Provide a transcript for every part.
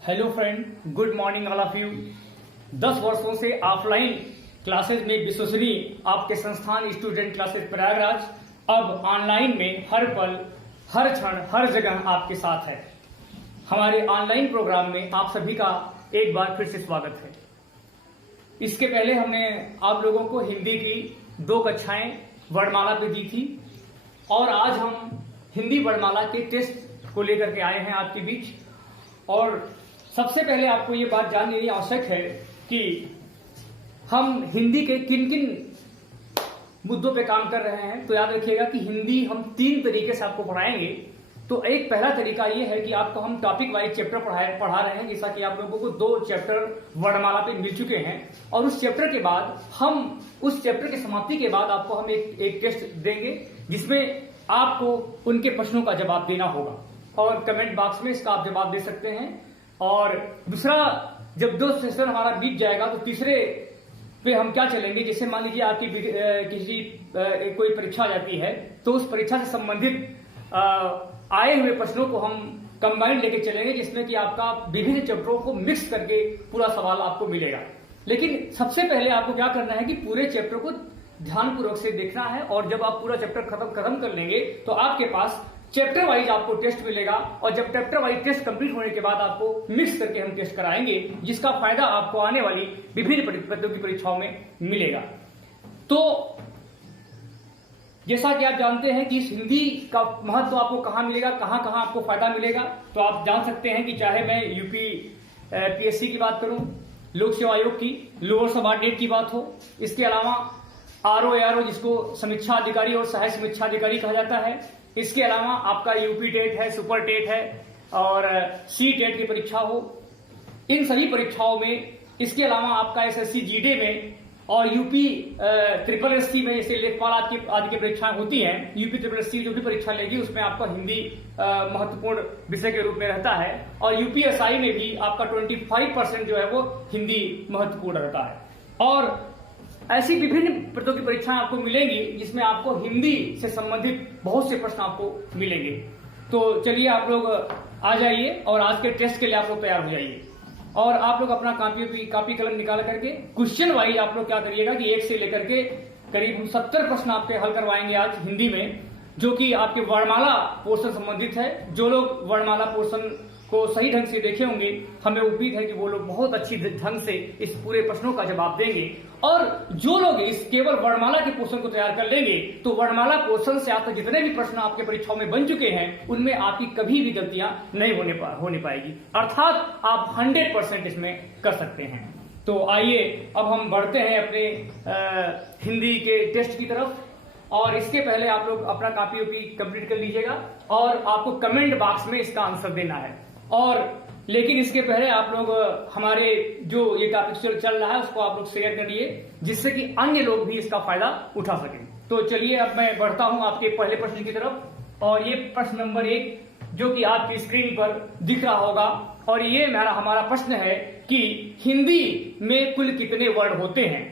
Hello friend, good morning all of you. 10 वर्षों से offline classes में विश्वसनीय आपके संस्थान स्टूडेंट क्लासेज प्रयागराज अब ऑनलाइन में हर पल, हर क्षण, हर जगह आपके साथ है। हमारे ऑनलाइन प्रोग्राम में आप सभी का एक बार फिर से स्वागत है। इसके पहले हमने आप लोगों को हिंदी की 2 कक्षाएं वर्णमाला पे दी थी और आज हम हिंदी वर्णमाला के टेस्ट को लेकर के आए हैं आपके बीच। और सबसे पहले आपको ये बात जाननी आवश्यक है कि हम हिंदी के किन किन मुद्दों पे काम कर रहे हैं। तो याद रखिएगा कि हिंदी हम 3 तरीके से आपको पढ़ाएंगे। तो एक पहला तरीका ये है कि आपको हम टॉपिक वाइज चैप्टर पढ़ा रहे हैं, जैसा कि आप लोगों को 2 चैप्टर वर्णमाला पे मिल चुके हैं और उस चैप्टर के बाद हम उस चैप्टर की समाप्ति के बाद आपको हम एक टेस्ट देंगे जिसमें आपको उनके प्रश्नों का जवाब देना होगा और कमेंट बॉक्स में इसका आप जवाब दे सकते हैं। और दूसरा, जब 2 सेशन हमारा बीत जाएगा तो तीसरे पे हम क्या चलेंगे, जैसे मान लीजिए आपकी किसी कोई परीक्षा आ जाती है तो उस परीक्षा से संबंधित आए हुए प्रश्नों को हम कंबाइंड लेके चलेंगे, जिसमें कि आपका विभिन्न चैप्टरों को मिक्स करके पूरा सवाल आपको मिलेगा। लेकिन सबसे पहले आपको क्या करना है कि पूरे चैप्टर को ध्यानपूर्वक से देखना है और जब आप पूरा चैप्टर खत्म कर लेंगे तो आपके पास चैप्टर वाइज आपको टेस्ट मिलेगा और जब चैप्टर वाइज टेस्ट कंप्लीट होने के बाद आपको मिक्स करके हम टेस्ट कराएंगे, जिसका फायदा आपको आने वाली विभिन्न प्रतियोगी परीक्षाओं में मिलेगा। तो जैसा कि आप जानते हैं कि इस हिंदी का महत्व आपको कहां मिलेगा, कहां कहां आपको फायदा मिलेगा, तो आप जान सकते हैं कि चाहे मैं यूपी पीएससी की बात करूं, लोक सेवा आयोग की, लोअर सबऑर्डिनेट की बात हो, इसके अलावा आरओ जिसको समीक्षा अधिकारी और सहायक समीक्षा अधिकारी कहा जाता है, इसके अलावा आपका यूपी टेट है, सुपर टेट है और सी टेट की परीक्षा हो, इन सभी परीक्षाओं में, इसके अलावा आपका एसएससी जीडी में और यूपी ट्रिपल एससी में जैसे लेखपाल आदि की परीक्षाएं होती हैं, यूपी ट्रिपल एससी जो भी परीक्षा लेगी उसमें आपका हिंदी महत्वपूर्ण विषय के रूप में रहता है और यूपीएसआई में भी आपका 25% जो है वो हिंदी महत्वपूर्ण रहता है। और ऐसी विभिन्न प्रतियोगी परीक्षाएं आपको मिलेंगी जिसमें आपको हिंदी से संबंधित बहुत से प्रश्न आपको मिलेंगे। तो चलिए आप लोग आ जाइए और आज के टेस्ट के लिए आप लोग तैयार हो जाइए और आप लोग अपना कापी कलम निकाल करके क्वेश्चन वाइज आप लोग क्या करिएगा कि 1 से लेकर के करीब 70 प्रश्न आपके हल करवाएंगे आज हिंदी में, जो कि आपके वर्णमाला पोर्शन संबंधित है। जो लोग वर्णमाला पोर्शन को सही ढंग से देखे होंगे, हमें उम्मीद है कि वो लोग बहुत अच्छी ढंग से इस पूरे प्रश्नों का जवाब देंगे। और जो लोग इस केवल वर्णमाला के पोर्शन को तैयार कर लेंगे तो वर्णमाला पोर्शन से आप तक जितने भी प्रश्न आपके परीक्षाओं में बन चुके हैं उनमें आपकी कभी भी गलतियां नहीं होने पाएगी, अर्थात आप 100% इसमें कर सकते हैं। तो आइए अब हम बढ़ते हैं अपने हिंदी के टेस्ट की तरफ। और इसके पहले आप लोग अपना कॉपी कंप्लीट कर लीजिएगा और आपको कमेंट बॉक्स में इसका आंसर देना है। और लेकिन इसके पहले आप लोग हमारे जो ये टॉपिक चल रहा है उसको आप लोग शेयर करिए, जिससे कि अन्य लोग भी इसका फायदा उठा सकें। तो चलिए अब मैं बढ़ता हूं आपके पहले प्रश्न की तरफ और ये प्रश्न नंबर 1 जो कि आपकी स्क्रीन पर दिख रहा होगा और ये हमारा प्रश्न है कि हिंदी में कुल कितने वर्ण होते हैं।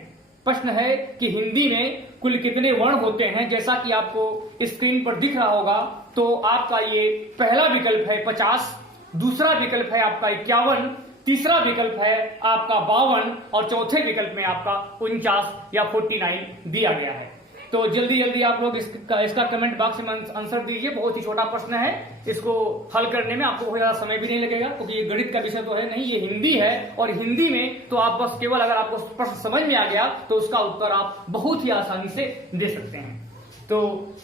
प्रश्न है कि हिंदी में कुल कितने वर्ण होते हैं। जैसा कि आपको स्क्रीन पर दिख रहा होगा तो आपका ये पहला विकल्प है 50, दूसरा विकल्प है आपका 51, तीसरा विकल्प है आपका 52 और चौथे विकल्प में आपका 49 या 49 दिया गया है। तो जल्दी आप लोग इसका कमेंट बॉक्स में आंसर दीजिए। बहुत ही छोटा प्रश्न है, इसको हल करने में आपको बहुत ज्यादा समय भी नहीं लगेगा क्योंकि ये गणित का विषय तो है नहीं, ये हिंदी है। और हिंदी में तो आप बस केवल अगर आपको प्रश्न समझ में आ गया तो उसका उत्तर आप बहुत ही आसानी से दे सकते हैं। तो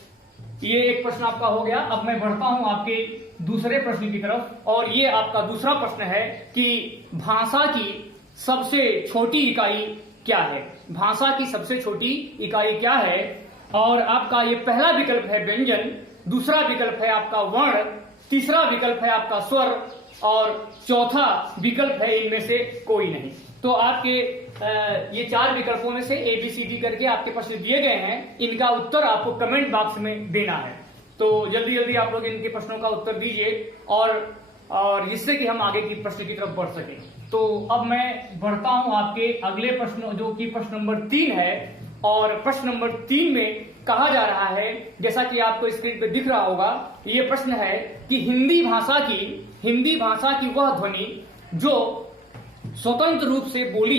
ये एक प्रश्न आपका हो गया। अब मैं बढ़ता हूं आपके दूसरे प्रश्न की तरफ और ये आपका दूसरा प्रश्न है कि भाषा की सबसे छोटी इकाई क्या है। भाषा की सबसे छोटी इकाई क्या है। और आपका ये पहला विकल्प है व्यंजन, दूसरा विकल्प है आपका वर्ण, तीसरा विकल्प है आपका स्वर और चौथा विकल्प है इनमें से कोई नहीं। तो आपके ये 4 विकल्पों में से ABCD करके आपके प्रश्न दिए गए हैं, इनका उत्तर आपको कमेंट बॉक्स में देना है। तो जल्दी आप लोग इनके प्रश्नों का उत्तर दीजिए और जिससे कि हम आगे की प्रश्न की तरफ बढ़ सके। तो अब मैं बढ़ता हूं आपके अगले प्रश्न जो कि प्रश्न नंबर 3 है और प्रश्न नंबर 3 में कहा जा रहा है, जैसा कि आपको स्क्रीन पे दिख रहा होगा, ये प्रश्न है कि हिंदी भाषा की वह ध्वनि जो स्वतंत्र रूप से बोली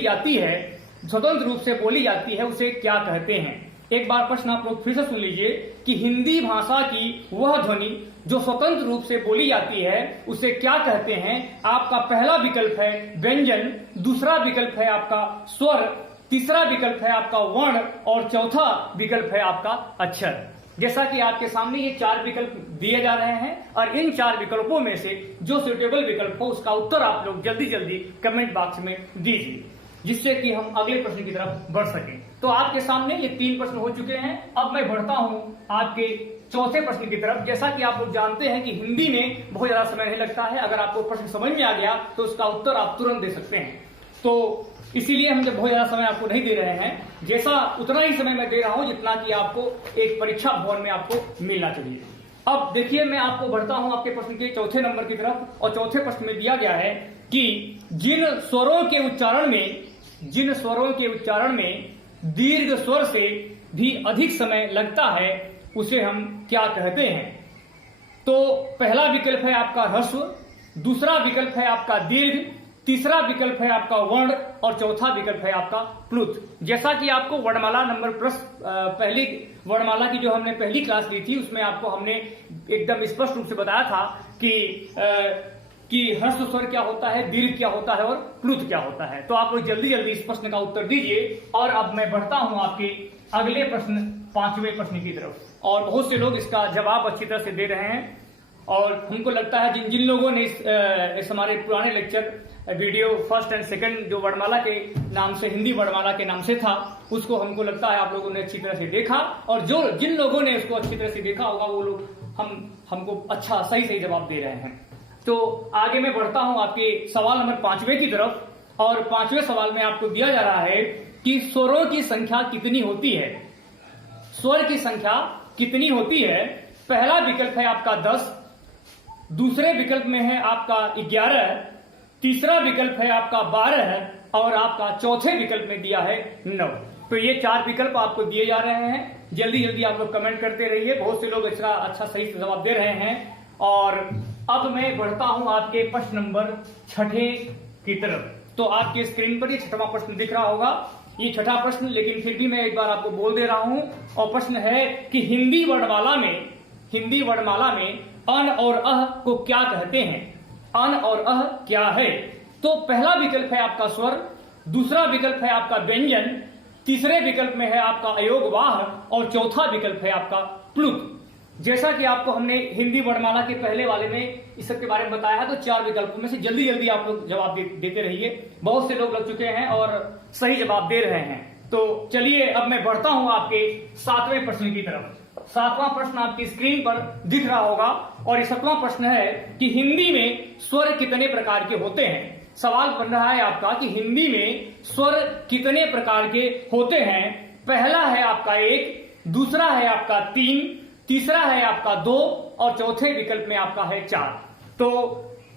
जाती है उसे क्या कहते हैं। एक बार प्रश्न आप लोग फिर से सुन लीजिए कि हिंदी भाषा की वह ध्वनि जो स्वतंत्र रूप से बोली जाती है उसे क्या कहते हैं। आपका पहला विकल्प है व्यंजन, दूसरा विकल्प है आपका स्वर, तीसरा विकल्प है आपका वर्ण और चौथा विकल्प है आपका अक्षर। जैसा कि आपके सामने ये 4 विकल्प दिए जा रहे हैं और इन 4 विकल्पों में से जो सुटेबल विकल्प हो उसका उत्तर आप लोग जल्दी जल्दी कमेंट बॉक्स में दीजिए, जिससे कि हम अगले प्रश्न की तरफ बढ़ सकें। तो आपके सामने ये 3 प्रश्न हो चुके हैं। अब मैं बढ़ता हूं आपके चौथे प्रश्न की तरफ। जैसा कि आप लोग जानते हैं कि हिंदी में बहुत ज्यादा समय नहीं लगता है। अगर आपको प्रश्न समझ में आ गया तो उसका उत्तर आप तुरंत दे सकते हैं। तो इसीलिए हम जब बहुत ज्यादा समय आपको नहीं दे रहे हैं, जैसा उतना ही समय मैं दे रहा हूं जितना कि आपको एक परीक्षा भवन में आपको मिलना चाहिए। अब देखिए, मैं आपको बढ़ता हूं आपके प्रश्न के चौथे नंबर की तरफ। और चौथे प्रश्न में दिया गया है कि जिन स्वरों के उच्चारण में दीर्घ स्वर से भी अधिक समय लगता है उसे हम क्या कहते हैं। तो पहला विकल्प है आपका ह्रस्व, दूसरा विकल्प है आपका दीर्घ, तीसरा विकल्प है आपका वर्ण और चौथा विकल्प है आपका प्लुत। जैसा कि आपको वर्णमाला नंबर पहली वर्णमाला की जो हमने पहली क्लास ली थी उसमें आपको हमने एकदम स्पष्ट रूप से बताया था कि ह्रस्व स्वर क्या होता है, दीर्घ क्या होता है और प्लुत क्या होता है। तो आप लोग जल्दी जल्दी इस प्रश्न का उत्तर दीजिए। और अब मैं बढ़ता हूं आपके अगले प्रश्न 5वें प्रश्न की तरफ। और बहुत से लोग इसका जवाब अच्छी तरह से दे रहे हैं और हमको लगता है जिन लोगों ने इस हमारे पुराने lecture video first and second जो वर्णमाला के नाम से, हिंदी वर्णमाला के नाम से था, उसको हमको लगता है आप लोगों ने अच्छी तरह से देखा। और जिन लोगों ने उसको अच्छी तरह से देखा होगा वो लोग हमको अच्छा सही जवाब दे रहे हैं। तो आगे मैं बढ़ता हूं आपके सवाल नंबर 5वें की तरफ। और 5वें सवाल में आपको दिया जा रहा है कि स्वरों की संख्या कितनी होती है। स्वर की संख्या कितनी होती है। पहला विकल्प है आपका 10, दूसरे विकल्प में है आपका 11, तीसरा विकल्प है आपका 12 और आपका चौथे विकल्प में दिया है 9। तो ये 4 विकल्प आपको दिए जा रहे हैं। जल्दी जल्दी आप लोग कमेंट करते रहिए। बहुत से लोग इसका अच्छा सही से जवाब दे रहे हैं। और अब मैं बढ़ता हूं आपके प्रश्न नंबर 6 की तरफ। तो आपके स्क्रीन पर ये 6वां प्रश्न दिख रहा होगा। ये 6ठा प्रश्न, लेकिन फिर भी मैं एक बार आपको बोल दे रहा हूं। और प्रश्न है कि हिंदी वर्णमाला में अन और अह को क्या कहते हैं। अन और अह क्या है। तो पहला विकल्प है आपका स्वर, दूसरा विकल्प है आपका व्यंजन, तीसरे विकल्प में है आपका अयोगवाह और चौथा विकल्प है आपका प्लुत। जैसा कि आपको हमने हिंदी वर्णमाला के पहले वाले में इस सब के बारे में बताया है, तो 4 विकल्पों में से जल्दी जल्दी आप लोग जवाब देते रहिए। बहुत से लोग लग चुके हैं और सही जवाब दे रहे हैं। तो चलिए अब मैं बढ़ता हूं आपके 7वें प्रश्न की तरफ। 7वां प्रश्न आपकी स्क्रीन पर दिख रहा होगा और ये 7वां प्रश्न है कि हिंदी में स्वर कितने प्रकार के होते हैं। सवाल बन रहा है आपका कि हिंदी में स्वर कितने प्रकार के होते हैं। पहला है आपका 1, दूसरा है आपका 3, तीसरा है आपका 2 और चौथे विकल्प में आपका है 4। तो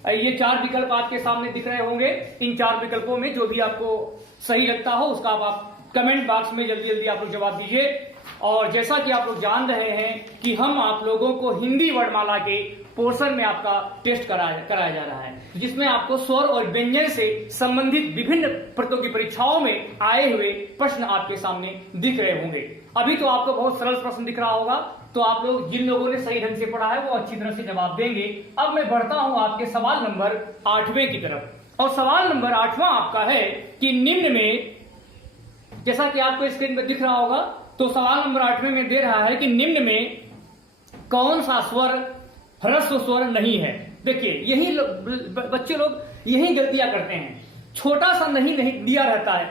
ये 4 विकल्प आपके सामने दिख रहे होंगे। इन 4 विकल्पों में जो भी आपको सही लगता हो उसका आप कमेंट बॉक्स में जल्दी जल्दी आप लोग जवाब दीजिए। और जैसा कि आप लोग जान रहे हैं कि हम आप लोगों को हिंदी वर्णमाला के पोर्शन में आपका टेस्ट कराया जा रहा है, जिसमें आपको स्वर और व्यंजन से संबंधित विभिन्न प्रतियोगी परीक्षाओं में आए हुए प्रश्न आपके सामने दिख रहे होंगे। अभी तो आपको बहुत सरल प्रश्न दिख रहा होगा। तो आप लोग जिन लोगों ने सही ढंग से पढ़ा है वो अच्छी तरह से जवाब देंगे। अब मैं बढ़ता हूं आपके सवाल नंबर 8वें की तरफ। और सवाल नंबर 8वां आपका है कि निम्न में, जैसा कि आपको स्क्रीन पर दिख रहा होगा, तो सवाल नंबर 8वें में दे रहा है कि निम्न में कौन सा स्वर ह्रस्व स्वर नहीं है। देखिए, यही बच्चे लोग यही गलतियां करते हैं। छोटा सा नहीं दिया रहता है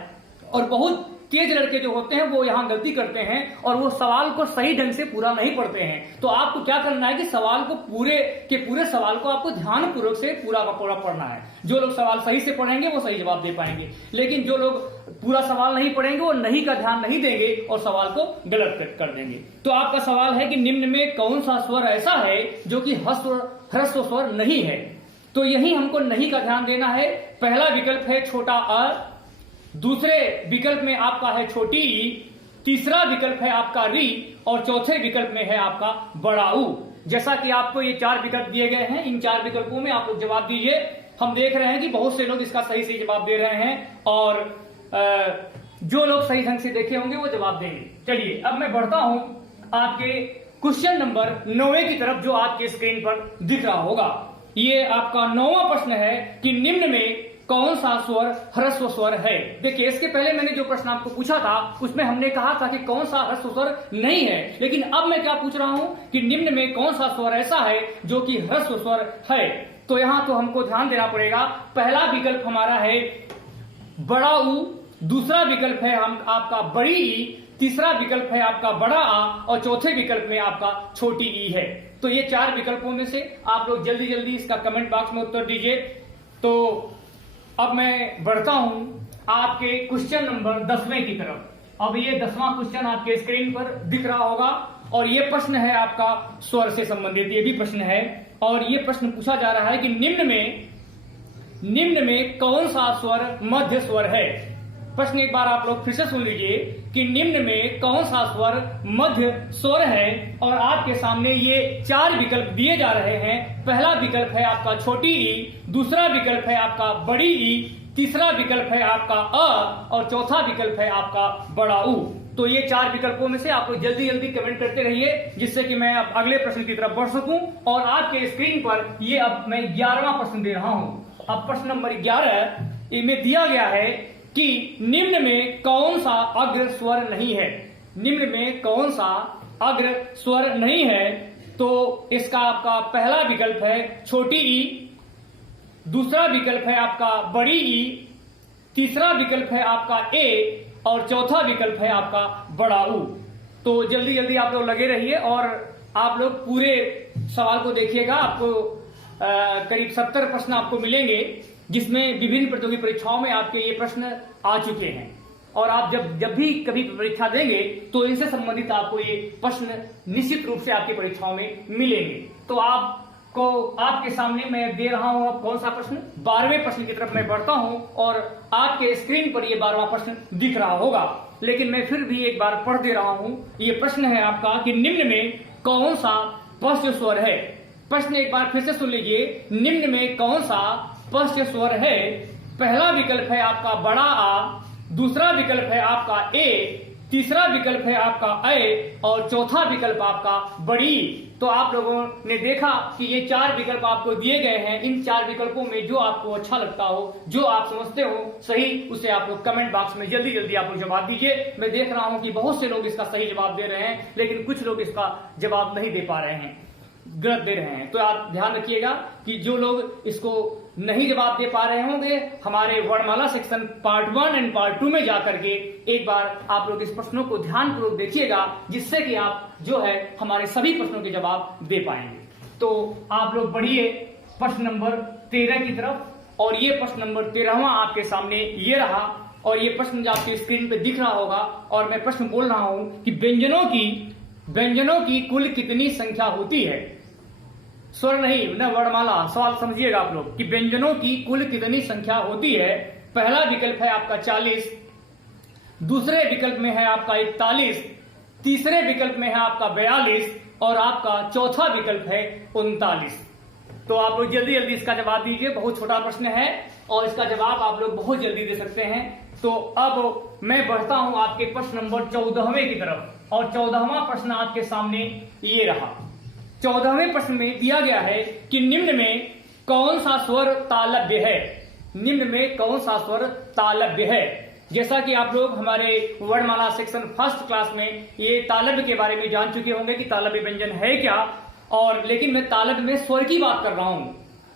और बहुत तेज लड़के जो होते हैं वो यहां गलती करते हैं और वो सवाल को सही ढंग से पूरा नहीं पढ़ते हैं। तो आपको क्या करना है कि सवाल को पूरे सवाल को आपको ध्यान पूर्वक से पूरा का पूरा पढ़ना है। जो लोग सवाल सही से पढ़ेंगे वो सही जवाब दे पाएंगे, लेकिन जो लोग पूरा सवाल नहीं पढ़ेंगे वो नहीं का ध्यान नहीं देंगे और सवाल को गलत कर देंगे। तो आपका सवाल है कि निम्न में कौन सा स्वर ऐसा है जो कि ह्रस्व स्वर नहीं है। तो यही हमको नहीं का ध्यान देना है। पहला विकल्प है छोटा अ, दूसरे विकल्प में आपका है छोटी ई, तीसरा विकल्प है आपका री और चौथे विकल्प में है आपका बड़ा ऊ। जैसा कि आपको ये 4 विकल्प दिए गए हैं, इन 4 विकल्पों में आप लोग जवाब दीजिए। हम देख रहे हैं कि बहुत से लोग इसका सही से जवाब दे रहे हैं और जो लोग सही ढंग से देखे होंगे वो जवाब देंगे। चलिए अब मैं बढ़ता हूं आपके क्वेश्चन नंबर 9 की तरफ, जो आपके स्क्रीन पर दिख रहा होगा। ये आपका 9वां प्रश्न है कि निम्न में कौन सा स्वर ह्रस्व स्वर है। देखिए, इसके पहले मैंने जो प्रश्न आपको पूछा था उसमें हमने कहा था कि कौन सा ह्रस्व स्वर नहीं है, लेकिन अब मैं क्या पूछ रहा हूं कि निम्न में कौन सा स्वर ऐसा है जो कि ह्रस्व स्वर है। तो यहां तो हमको ध्यान देना पड़ेगा। पहला विकल्प हमारा है बड़ा ऊ, दूसरा विकल्प है आपका बड़ी ई, तीसरा विकल्प है आपका बड़ा आ और चौथे विकल्प में आपका छोटी ई है। तो ये 4 विकल्पों में से आप लोग जल्दी जल्दी इसका कमेंट बॉक्स में उत्तर दीजिए। तो अब मैं बढ़ता हूं आपके क्वेश्चन नंबर 10वें की तरफ। अब ये 10वां क्वेश्चन आपके स्क्रीन पर दिख रहा होगा और ये प्रश्न है आपका स्वर से संबंधित, ये भी प्रश्न है। और ये प्रश्न पूछा जा रहा है कि निम्न में कौन सा स्वर मध्य स्वर है। प्रश्न एक बार आप लोग फिर से सुन लीजिए कि निम्न में कौन सा स्वर मध्य स्वर है और आपके सामने ये 4 विकल्प दिए जा रहे हैं। पहला विकल्प है आपका छोटी ई, दूसरा विकल्प है आपका बड़ी ई, तीसरा विकल्प है आपका अ और चौथा विकल्प है आपका बड़ा ऊ। तो ये 4 विकल्पों में से आप लोग जल्दी जल्दी कमेंट करते रहिए, जिससे कि मैं अब अगले प्रश्न की तरफ बढ़ सकूं। और आपके स्क्रीन पर ये अब मैं 11वां प्रश्न दे रहा हूं। अब प्रश्न नंबर 11 में दिया गया है कि निम्न में कौन सा अग्र स्वर नहीं है। निम्न में कौन सा अग्र स्वर नहीं है। तो इसका आपका पहला विकल्प है छोटी ई, दूसरा विकल्प है आपका बड़ी ई, तीसरा विकल्प है आपका ए और चौथा विकल्प है आपका बड़ा ऊ। तो जल्दी जल्दी आप लोग लगे रहिए और आप लोग पूरे सवाल को देखिएगा। आपको करीब 70 प्रश्न आपको मिलेंगे, जिसमें विभिन्न प्रतियोगी परीक्षाओं में आपके ये प्रश्न आ चुके हैं। और आप जब भी कभी परीक्षा देंगे तो इनसे संबंधित आपको ये प्रश्न निश्चित रूप से आपकी परीक्षाओं में मिलेंगे। तो आपको आपके सामने मैं दे रहा हूं अब कौन सा प्रश्न, 12वें प्रश्न की तरफ मैं बढ़ता हूं और आपके स्क्रीन पर ये 12वां प्रश्न दिख रहा होगा। लेकिन मैं फिर भी एक बार पढ़ दे रहा हूं। ये प्रश्न है आपका कि निम्न में कौन सा पश्च स्वर है। प्रश्न एक बार फिर से सुन लीजिए। निम्न में कौन सा पश्च स्वर है। पहला विकल्प है आपका बड़ा आ, दूसरा विकल्प है आपका ए, तीसरा विकल्प है आपका अ और चौथा विकल्प आपका बड़ी। तो आप लोगों ने देखा कि ये 4 विकल्प आपको दिए गए हैं। इन 4 विकल्पों में जो आपको अच्छा लगता हो, जो आप समझते हो सही, उसे आप लोग कमेंट बॉक्स में जल्दी जल्दी आप लोग जवाब दीजिए। मैं देख रहा हूं कि बहुत से लोग इसका सही जवाब दे रहे हैं, लेकिन कुछ लोग इसका जवाब नहीं दे पा रहे हैं, गलत दे रहे हैं। तो आप ध्यान रखिएगा कि जो लोग इसको नहीं जवाब दे पा रहे होंगे, हमारे वर्णमाला सेक्शन पार्ट 1 एंड पार्ट 2 में जाकर के एक बार आप लोग इस प्रश्नों को ध्यानपूर्वक देखिएगा, जिससे कि आप जो है हमारे सभी प्रश्नों के जवाब दे पाएंगे। तो आप लोग बढ़िए प्रश्न नंबर 13 की तरफ। और ये प्रश्न नंबर 13वां आपके सामने ये रहा और ये प्रश्न आपकी स्क्रीन पे दिख रहा होगा। और मैं प्रश्न बोल रहा हूं कि व्यंजनों की कुल कितनी संख्या होती है। स्वर नहीं न वर्णमाला। सवाल समझिएगा आप लोग कि व्यंजनों की कुल कितनी संख्या होती है। पहला विकल्प है आपका 40, दूसरे विकल्प में है आपका 41, तीसरे विकल्प में है आपका 42 और आपका चौथा विकल्प है 39। तो आप लोग जल्दी जल्दी इसका जवाब दीजिए। बहुत छोटा प्रश्न है और इसका जवाब आप लोग बहुत जल्दी दे सकते हैं। तो अब मैं बढ़ता हूं आपके प्रश्न नंबर 14वें की तरफ और 14वां प्रश्न आपके सामने ये रहा। 14वें प्रश्न में दिया गया है कि निम्न में कौन सा स्वर तालव्य है। निम्न में कौन सा स्वर तालव्य है। जैसा कि आप लोग हमारे वर्णमाला सेक्शन फर्स्ट क्लास में ये तालव्य के बारे में जान चुके होंगे कि तालव्य व्यंजन है क्या। और लेकिन मैं तालव्य में स्वर की बात कर रहा हूं,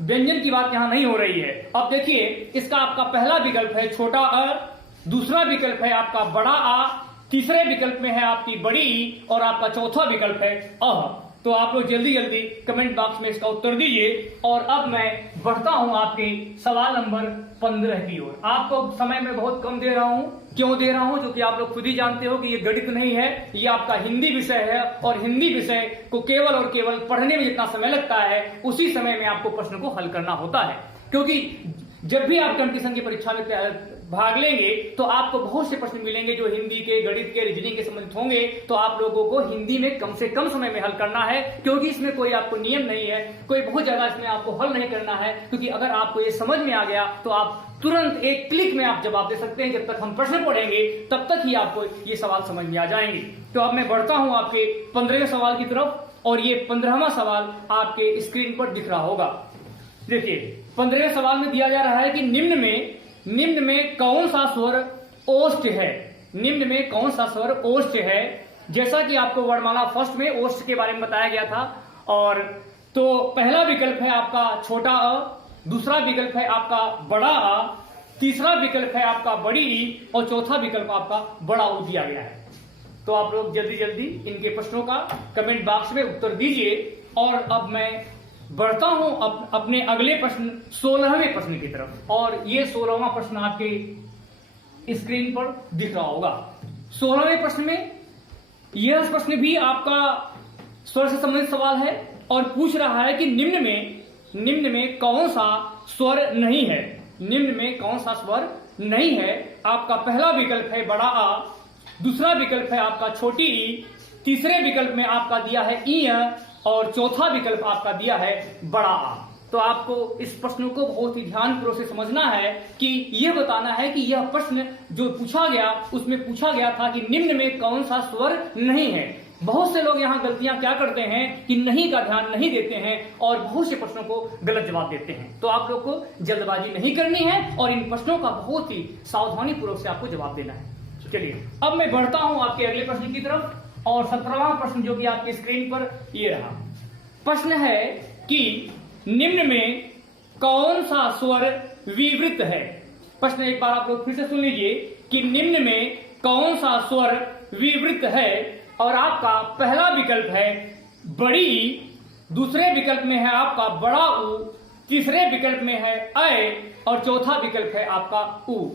व्यंजन की बात यहां नहीं हो रही है। अब देखिए, इसका आपका पहला विकल्प है छोटा अ, दूसरा विकल्प है आपका बड़ा आ, तीसरे विकल्प में है आपकी बड़ी ई और आपका चौथा विकल्प है अ। तो आप लोग जल्दी जल्दी कमेंट बॉक्स में इसका उत्तर दीजिए। और अब मैं बढ़ता हूं आपके सवाल नंबर 15 की ओर। आपको समय में बहुत कम दे रहा हूं। क्यों दे रहा हूं? क्योंकि आप लोग खुद ही जानते हो कि ये गणित नहीं है, ये आपका हिंदी विषय है और हिंदी विषय को केवल और केवल पढ़ने में जितना समय लगता है उसी समय में आपको प्रश्न को हल करना होता है। क्योंकि जब भी आप कंपटीशन की परीक्षा में भाग लेंगे तो आपको बहुत से प्रश्न मिलेंगे जो हिंदी के, गणित के, रीजनिंग के संबंधित होंगे। तो आप लोगों को हिंदी में कम से कम समय में हल करना है, क्योंकि इसमें कोई आपको नियम नहीं है, कोई बहुत ज्यादा इसमें आपको हल नहीं करना है, क्योंकि अगर आपको ये समझ में आ गया तो आप तुरंत एक क्लिक में आप जवाब दे सकते हैं। जब तक हम प्रश्न पढ़ेंगे तब तक ही आपको ये सवाल समझ में आ जाएंगे। तो अब मैं बढ़ता हूं आपके 15वें सवाल की तरफ, और ये 15वां सवाल आपके स्क्रीन पर दिख रहा होगा। देखिए 15वें सवाल में दिया जा रहा है कि निम्न में कौन सा स्वर ओष्ठ है। निम्न में कौन सा स्वर ओष्ठ है। जैसा कि आपको वर्णमाला फर्स्ट में ओष्ठ के बारे में बताया गया था, और तो पहला विकल्प है आपका छोटा अ, दूसरा विकल्प है आपका बड़ा आ, तीसरा विकल्प है आपका बड़ी ई, और चौथा विकल्प आपका बड़ा ऊ दिया गया है। तो आप लोग जल्दी जल्दी इनके प्रश्नों का कमेंट बॉक्स में उत्तर दीजिए। और अब मैं बढ़ता हूं अपने अगले प्रश्न 16वें प्रश्न की तरफ, और ये 16वां प्रश्न आपके स्क्रीन पर दिख रहा होगा। 16वें प्रश्न में यह प्रश्न भी आपका स्वर से संबंधित सवाल है, और पूछ रहा है कि निम्न में कौन सा स्वर नहीं है। निम्न में कौन सा स्वर नहीं है। आपका पहला विकल्प है बड़ा आ, दूसरा विकल्प है आपका छोटी ई, तीसरे विकल्प में आपका दिया है ई, और चौथा विकल्प आपका दिया है बड़ा आ। तो आपको इस प्रश्न को बहुत ही ध्यानपूर्वक से समझना है कि यह बताना है कि यह प्रश्न जो पूछा गया उसमें पूछा गया था कि निम्न में कौन सा स्वर नहीं है। बहुत से लोग यहाँ गलतियां क्या करते हैं कि नहीं का ध्यान नहीं देते हैं और बहुत से प्रश्नों को गलत जवाब देते हैं। तो आप लोग को जल्दबाजी नहीं करनी है और इन प्रश्नों का बहुत ही सावधानी पूर्वक से आपको जवाब देना है। चलिए अब मैं बढ़ता हूं आपके अगले प्रश्न की तरफ, और 17वां प्रश्न जो कि आपकी स्क्रीन पर ये रहा। प्रश्न है कि निम्न में कौन सा स्वर विवृत है। प्रश्न एक बार आप लोग फिर से सुन लीजिए कि निम्न में कौन सा स्वर विवृत है। और आपका पहला विकल्प है बड़ी ई, दूसरे विकल्प में है आपका बड़ा ऊ, तीसरे विकल्प में है अ, और चौथा विकल्प है आपका ऊ।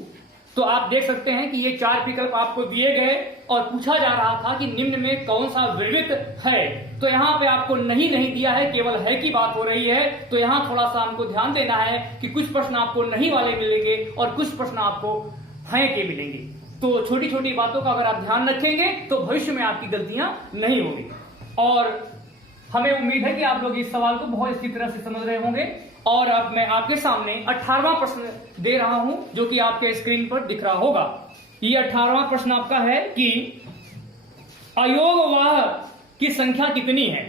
तो आप देख सकते हैं कि ये 4 विकल्प आपको दिए गए और पूछा जा रहा था कि निम्न में कौन सा विवृत है। तो यहाँ पे आपको नहीं दिया है, केवल है की बात हो रही है। तो यहाँ थोड़ा सा हमको ध्यान देना है कि कुछ प्रश्न आपको नहीं वाले मिलेंगे और कुछ प्रश्न आपको हैं के मिलेंगे। तो छोटी छोटी बातों का अगर आप ध्यान रखेंगे तो भविष्य में आपकी गलतियां नहीं होगी। और हमें उम्मीद है कि आप लोग इस सवाल को बहुत अच्छी तरह से समझ रहे होंगे। और अब मैं आपके सामने 18वां प्रश्न दे रहा हूं जो कि आपके स्क्रीन पर दिख रहा होगा। ये 18वां प्रश्न आपका है कि अयोगवाह की संख्या कितनी है।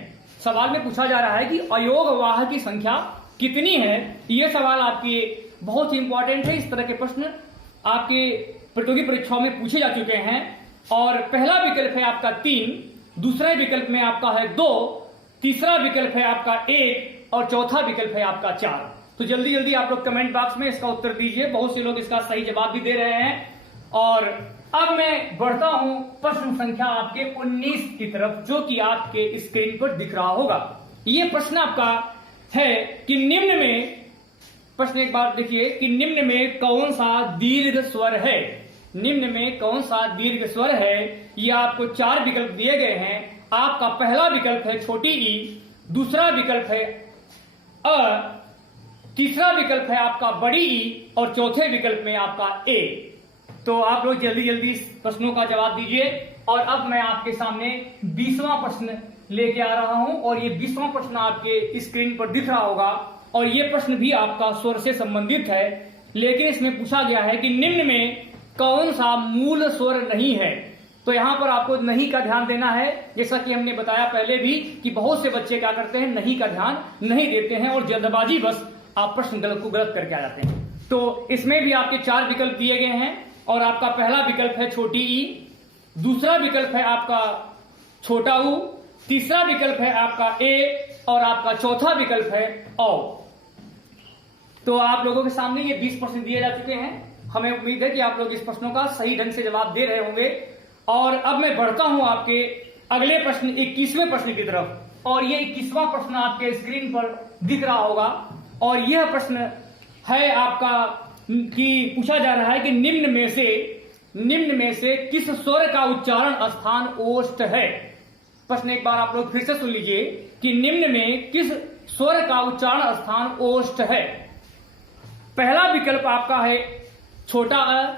सवाल में पूछा जा रहा है कि अयोगवाह की संख्या कितनी है। ये सवाल आपके बहुत ही इंपॉर्टेंट है। इस तरह के प्रश्न आपके प्रतियोगी परीक्षाओं में पूछे जा चुके हैं। और पहला विकल्प है आपका 3, दूसरे विकल्प में आपका है 2, तीसरा विकल्प है आपका 1, और चौथा विकल्प है आपका 4। तो जल्दी जल्दी आप लोग कमेंट बॉक्स में इसका उत्तर दीजिए। बहुत से लोग इसका सही जवाब भी दे रहे हैं। और अब मैं बढ़ता हूं प्रश्न संख्या आपके 19 की तरफ, जो कि आपके स्क्रीन पर दिख रहा होगा। ये प्रश्न आपका है कि निम्न में, प्रश्न एक बार देखिए कि निम्न में कौन सा दीर्घ स्वर है। निम्न में कौन सा दीर्घ स्वर है। ये आपको 4 विकल्प दिए गए हैं। आपका पहला विकल्प है छोटी ई, दूसरा विकल्प है अ, तीसरा विकल्प है आपका बड़ी ई, और चौथे विकल्प में आपका ए। तो आप लोग जल्दी जल्दी इस प्रश्नों का जवाब दीजिए। और अब मैं आपके सामने 20वां प्रश्न लेके आ रहा हूं, और ये 20वां प्रश्न आपके स्क्रीन पर दिख रहा होगा। और ये प्रश्न भी आपका स्वर से संबंधित है, लेकिन इसमें पूछा गया है कि निम्न में कौन सा मूल स्वर नहीं है। तो यहां पर आपको नहीं का ध्यान देना है। जैसा कि हमने बताया पहले भी कि बहुत से बच्चे क्या करते हैं, नहीं का ध्यान नहीं देते हैं और जल्दबाजी बस आप प्रश्न गलत करके आ जाते हैं। तो इसमें भी आपके 4 विकल्प दिए गए हैं। और आपका पहला विकल्प है छोटी ई, दूसरा विकल्प है आपका छोटा ऊ, तीसरा विकल्प है आपका ए, और आपका चौथा विकल्प है औ। तो आप लोगों के सामने ये 20 प्रश्न दिए जा चुके हैं। हमें उम्मीद है कि आप लोग इस प्रश्नों का सही ढंग से जवाब दे रहे होंगे। और अब मैं बढ़ता हूं आपके अगले प्रश्न 21वें प्रश्न की तरफ, और ये 21वां प्रश्न आपके स्क्रीन पर दिख रहा होगा। और यह प्रश्न है आपका कि पूछा जा रहा है कि निम्न में से किस स्वर का उच्चारण स्थान ओष्ठ है। प्रश्न एक बार आप लोग फिर से सुन लीजिए कि निम्न में किस स्वर का उच्चारण स्थान ओष्ठ है। पहला विकल्प आपका है छोटा अ,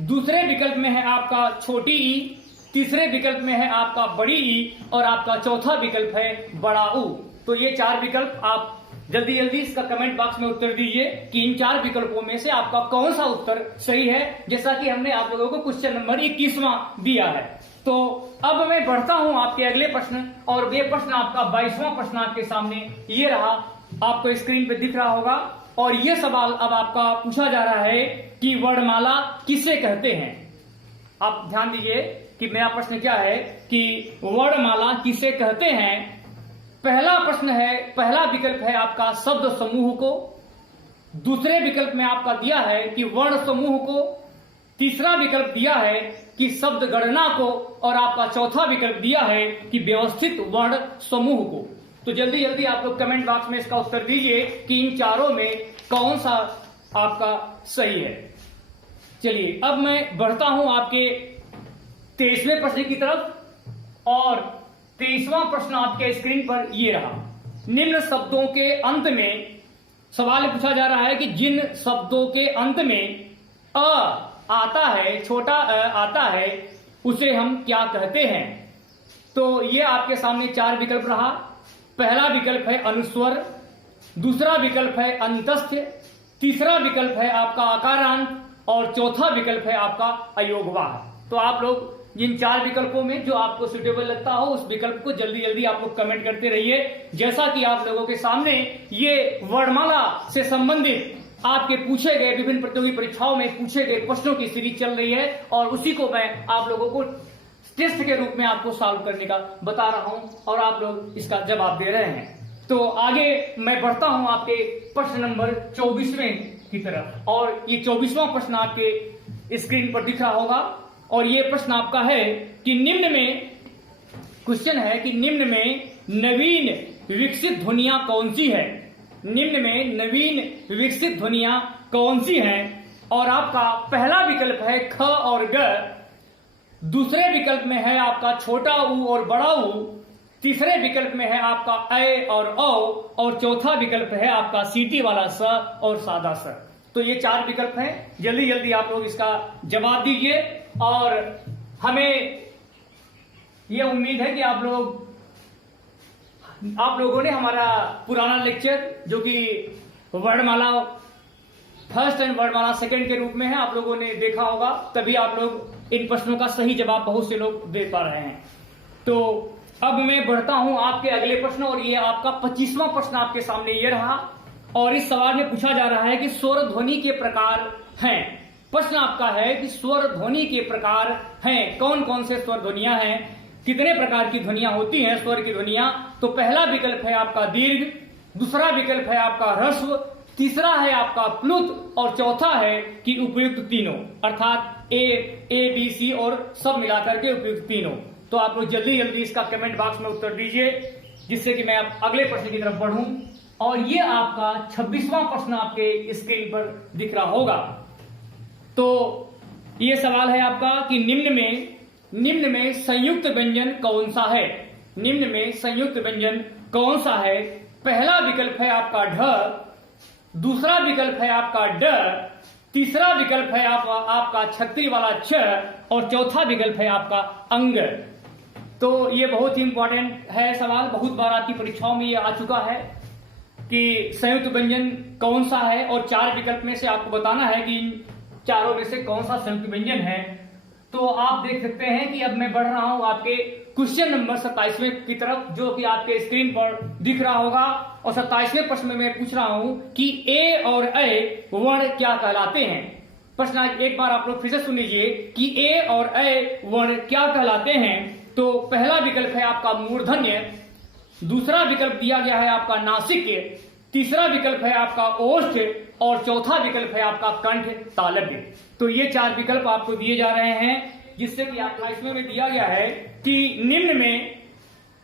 दूसरे विकल्प में है आपका छोटी ई, तीसरे विकल्प में है आपका बड़ी ई और आपका चौथा विकल्प है बड़ा ऊ। तो ये 4 विकल्प आप जल्दी जल्दी इसका कमेंट बॉक्स में उत्तर दीजिए कि इन 4 विकल्पों में से आपका कौन सा उत्तर सही है, जैसा कि हमने आप लोगों को क्वेश्चन नंबर 21वां दिया है। तो अब मैं बढ़ता हूं आपके अगले प्रश्न, और ये प्रश्न आपका 22वां प्रश्न आपके सामने ये रहा, आपको स्क्रीन पे दिख रहा होगा। और ये सवाल अब आपका पूछा जा रहा है कि वर्णमाला किसे कहते हैं। आप ध्यान दीजिए कि मेरा प्रश्न क्या है कि वर्णमाला किसे कहते हैं। पहला प्रश्न है, पहला विकल्प है आपका शब्द समूह को, दूसरे विकल्प में आपका दिया है कि वर्ण समूह को, तीसरा विकल्प दिया है कि शब्द गणना को, और आपका चौथा विकल्प दिया है कि व्यवस्थित वर्ण समूह को। तो जल्दी जल्दी आप लोग कमेंट बॉक्स में इसका उत्तर दीजिए कि इन चारों में कौन सा आपका सही है। चलिए अब मैं बढ़ता हूं आपके 23वें प्रश्न की तरफ, और 23वां प्रश्न आपके स्क्रीन पर ये रहा। निम्न शब्दों के अंत में सवाल पूछा जा रहा है कि जिन शब्दों के अंत में अ आता है, छोटा अ आता है, उसे हम क्या कहते हैं। तो ये आपके सामने 4 विकल्प रहा। पहला विकल्प है अनुस्वर, दूसरा विकल्प है अंतस्थ, तीसरा विकल्प है आपका आकारांत और चौथा विकल्प है आपका अयोगवाह। तो आप लोग जिन 4 विकल्पों में जो आपको सुटेबल लगता हो उस विकल्प को जल्दी जल्दी आप लोग कमेंट करते रहिए। जैसा कि आप लोगों के सामने ये वर्णमाला से संबंधित आपके पूछे गए विभिन्न प्रतियोगी परीक्षाओं में पूछे गए प्रश्नों की सीरीज चल रही है, और उसी को मैं आप लोगों को टेस्ट के रूप में आपको सॉल्व करने का बता रहा हूं और आप लोग इसका जवाब दे रहे हैं। तो आगे मैं बढ़ता हूं आपके प्रश्न नंबर 24वें की तरफ, और ये 24वां प्रश्न आपके स्क्रीन पर दिख रहा होगा। और ये प्रश्न आपका है कि निम्न में क्वेश्चन है कि निम्न में नवीन विकसित ध्वनियां कौन सी है। निम्न में नवीन विकसित ध्वनियां कौन सी हैं। और आपका पहला विकल्प है ख और ग, दूसरे विकल्प में है आपका छोटा ऊ और बड़ा ऊ, तीसरे विकल्प में है आपका अ और औ, और चौथा विकल्प है आपका सीटी वाला स और सादा स। तो ये 4 विकल्प हैं। जल्दी जल्दी आप लोग इसका जवाब दीजिए, और हमें ये उम्मीद है कि आप लोगों ने हमारा पुराना लेक्चर जो कि वर्णमाला फर्स्ट एंड वर्णमाला सेकंड के रूप में है, आप लोगों ने देखा होगा, तभी आप लोग इन प्रश्नों का सही जवाब बहुत से लोग दे पा रहे हैं। तो अब मैं बढ़ता हूं आपके अगले प्रश्न, और ये आपका 25वां प्रश्न आपके सामने ये रहा। और इस सवाल में पूछा जा रहा है कि स्वर ध्वनि के प्रकार हैं। प्रश्न आपका है कि स्वर ध्वनि के प्रकार हैं, कौन कौन से स्वर ध्वनियां हैं, कितने प्रकार की ध्वनियां होती हैं स्वर की ध्वनियां। तो पहला विकल्प है आपका दीर्घ, दूसरा विकल्प है आपका ह्रस्व, तीसरा है आपका प्लुत, और चौथा है कि उपयुक्त तीनों, अर्थात ए बी सी और सब मिलाकर के उपयुक्त तीनों। तो आप लोग जल्दी जल्दी इसका कमेंट बॉक्स में उत्तर दीजिए, जिससे कि मैं अगले प्रश्न की तरफ बढ़ूं। और ये आपका 26वां प्रश्न आपके स्क्रीन पर दिख रहा होगा। तो ये सवाल है आपका कि निम्न में संयुक्त व्यंजन कौन सा है। निम्न में संयुक्त व्यंजन कौन सा है। पहला विकल्प है आपका ढ, दूसरा विकल्प है आपका ड, तीसरा विकल्प है आपका छतरी वाला छ, और चौथा विकल्प है आपका अंग। तो ये बहुत ही इंपॉर्टेंट है सवाल, बहुत बार आपकी परीक्षाओं में ये आ चुका है कि संयुक्त व्यंजन कौन सा है, और 4 विकल्प में से आपको बताना है कि इन चारों में से कौन सा संयुक्त व्यंजन है। तो आप देख सकते हैं कि अब मैं बढ़ रहा हूं आपके क्वेश्चन नंबर 27वें की तरफ, जो कि आपके स्क्रीन पर दिख रहा होगा। और 27वें प्रश्न में मैं पूछ रहा हूं कि ए और अ वर्ण क्या कहलाते हैं। प्रश्न एक बार आप लोग फिर से सुन लीजिए कि ए और अ वर्ण क्या कहलाते हैं। तो पहला विकल्प है आपका मूर्धन्य, दूसरा विकल्प दिया गया है आपका नासिक्य, तीसरा विकल्प है आपका ओष्ठ, और चौथा विकल्प है आपका कंठ तालव्य। तो ये 4 विकल्प आपको दिए जा रहे हैं, जिससे कि 28वें में दिया गया है कि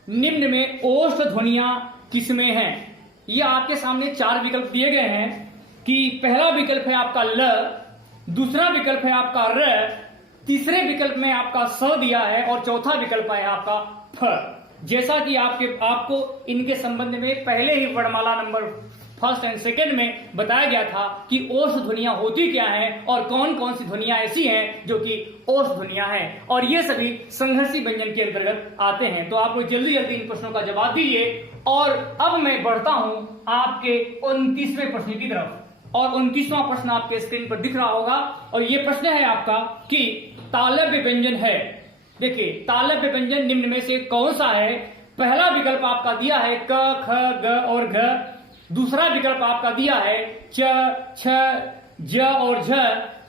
निम्न में ओष्ठ ध्वनियां किसमें हैं। ये आपके सामने 4 विकल्प दिए गए हैं कि पहला विकल्प है आपका ल, दूसरा विकल्प है आपका र, तीसरे विकल्प में आपका स दिया है, और चौथा विकल्प है आपका फ। जैसा कि आपको इनके संबंध में पहले ही वर्णमाला नंबर फर्स्ट एंड सेकंड में बताया गया था कि ओष्ठ ध्वनियां होती क्या हैं और कौन कौन सी ध्वनियां ऐसी हैं जो कि ओष्ठ ध्वनियां हैं, और ये सभी संघर्षी व्यंजन के अंतर्गत आते हैं। तो आप लोग जल्दी जल्दी इन प्रश्नों का जवाब दीजिए। और अब मैं बढ़ता हूं आपके 29वें प्रश्न की तरफ, और 29वां प्रश्न आपके स्क्रीन पर दिख रहा होगा, और ये प्रश्न है आपका कि तालव्य व्यंजन है। देखिए, तालव्य व्यंजन निम्न में से कौन सा है? पहला विकल्प आपका दिया है क, ख, ग और घ। दूसरा विकल्प आपका दिया है च, छ, ज और झ।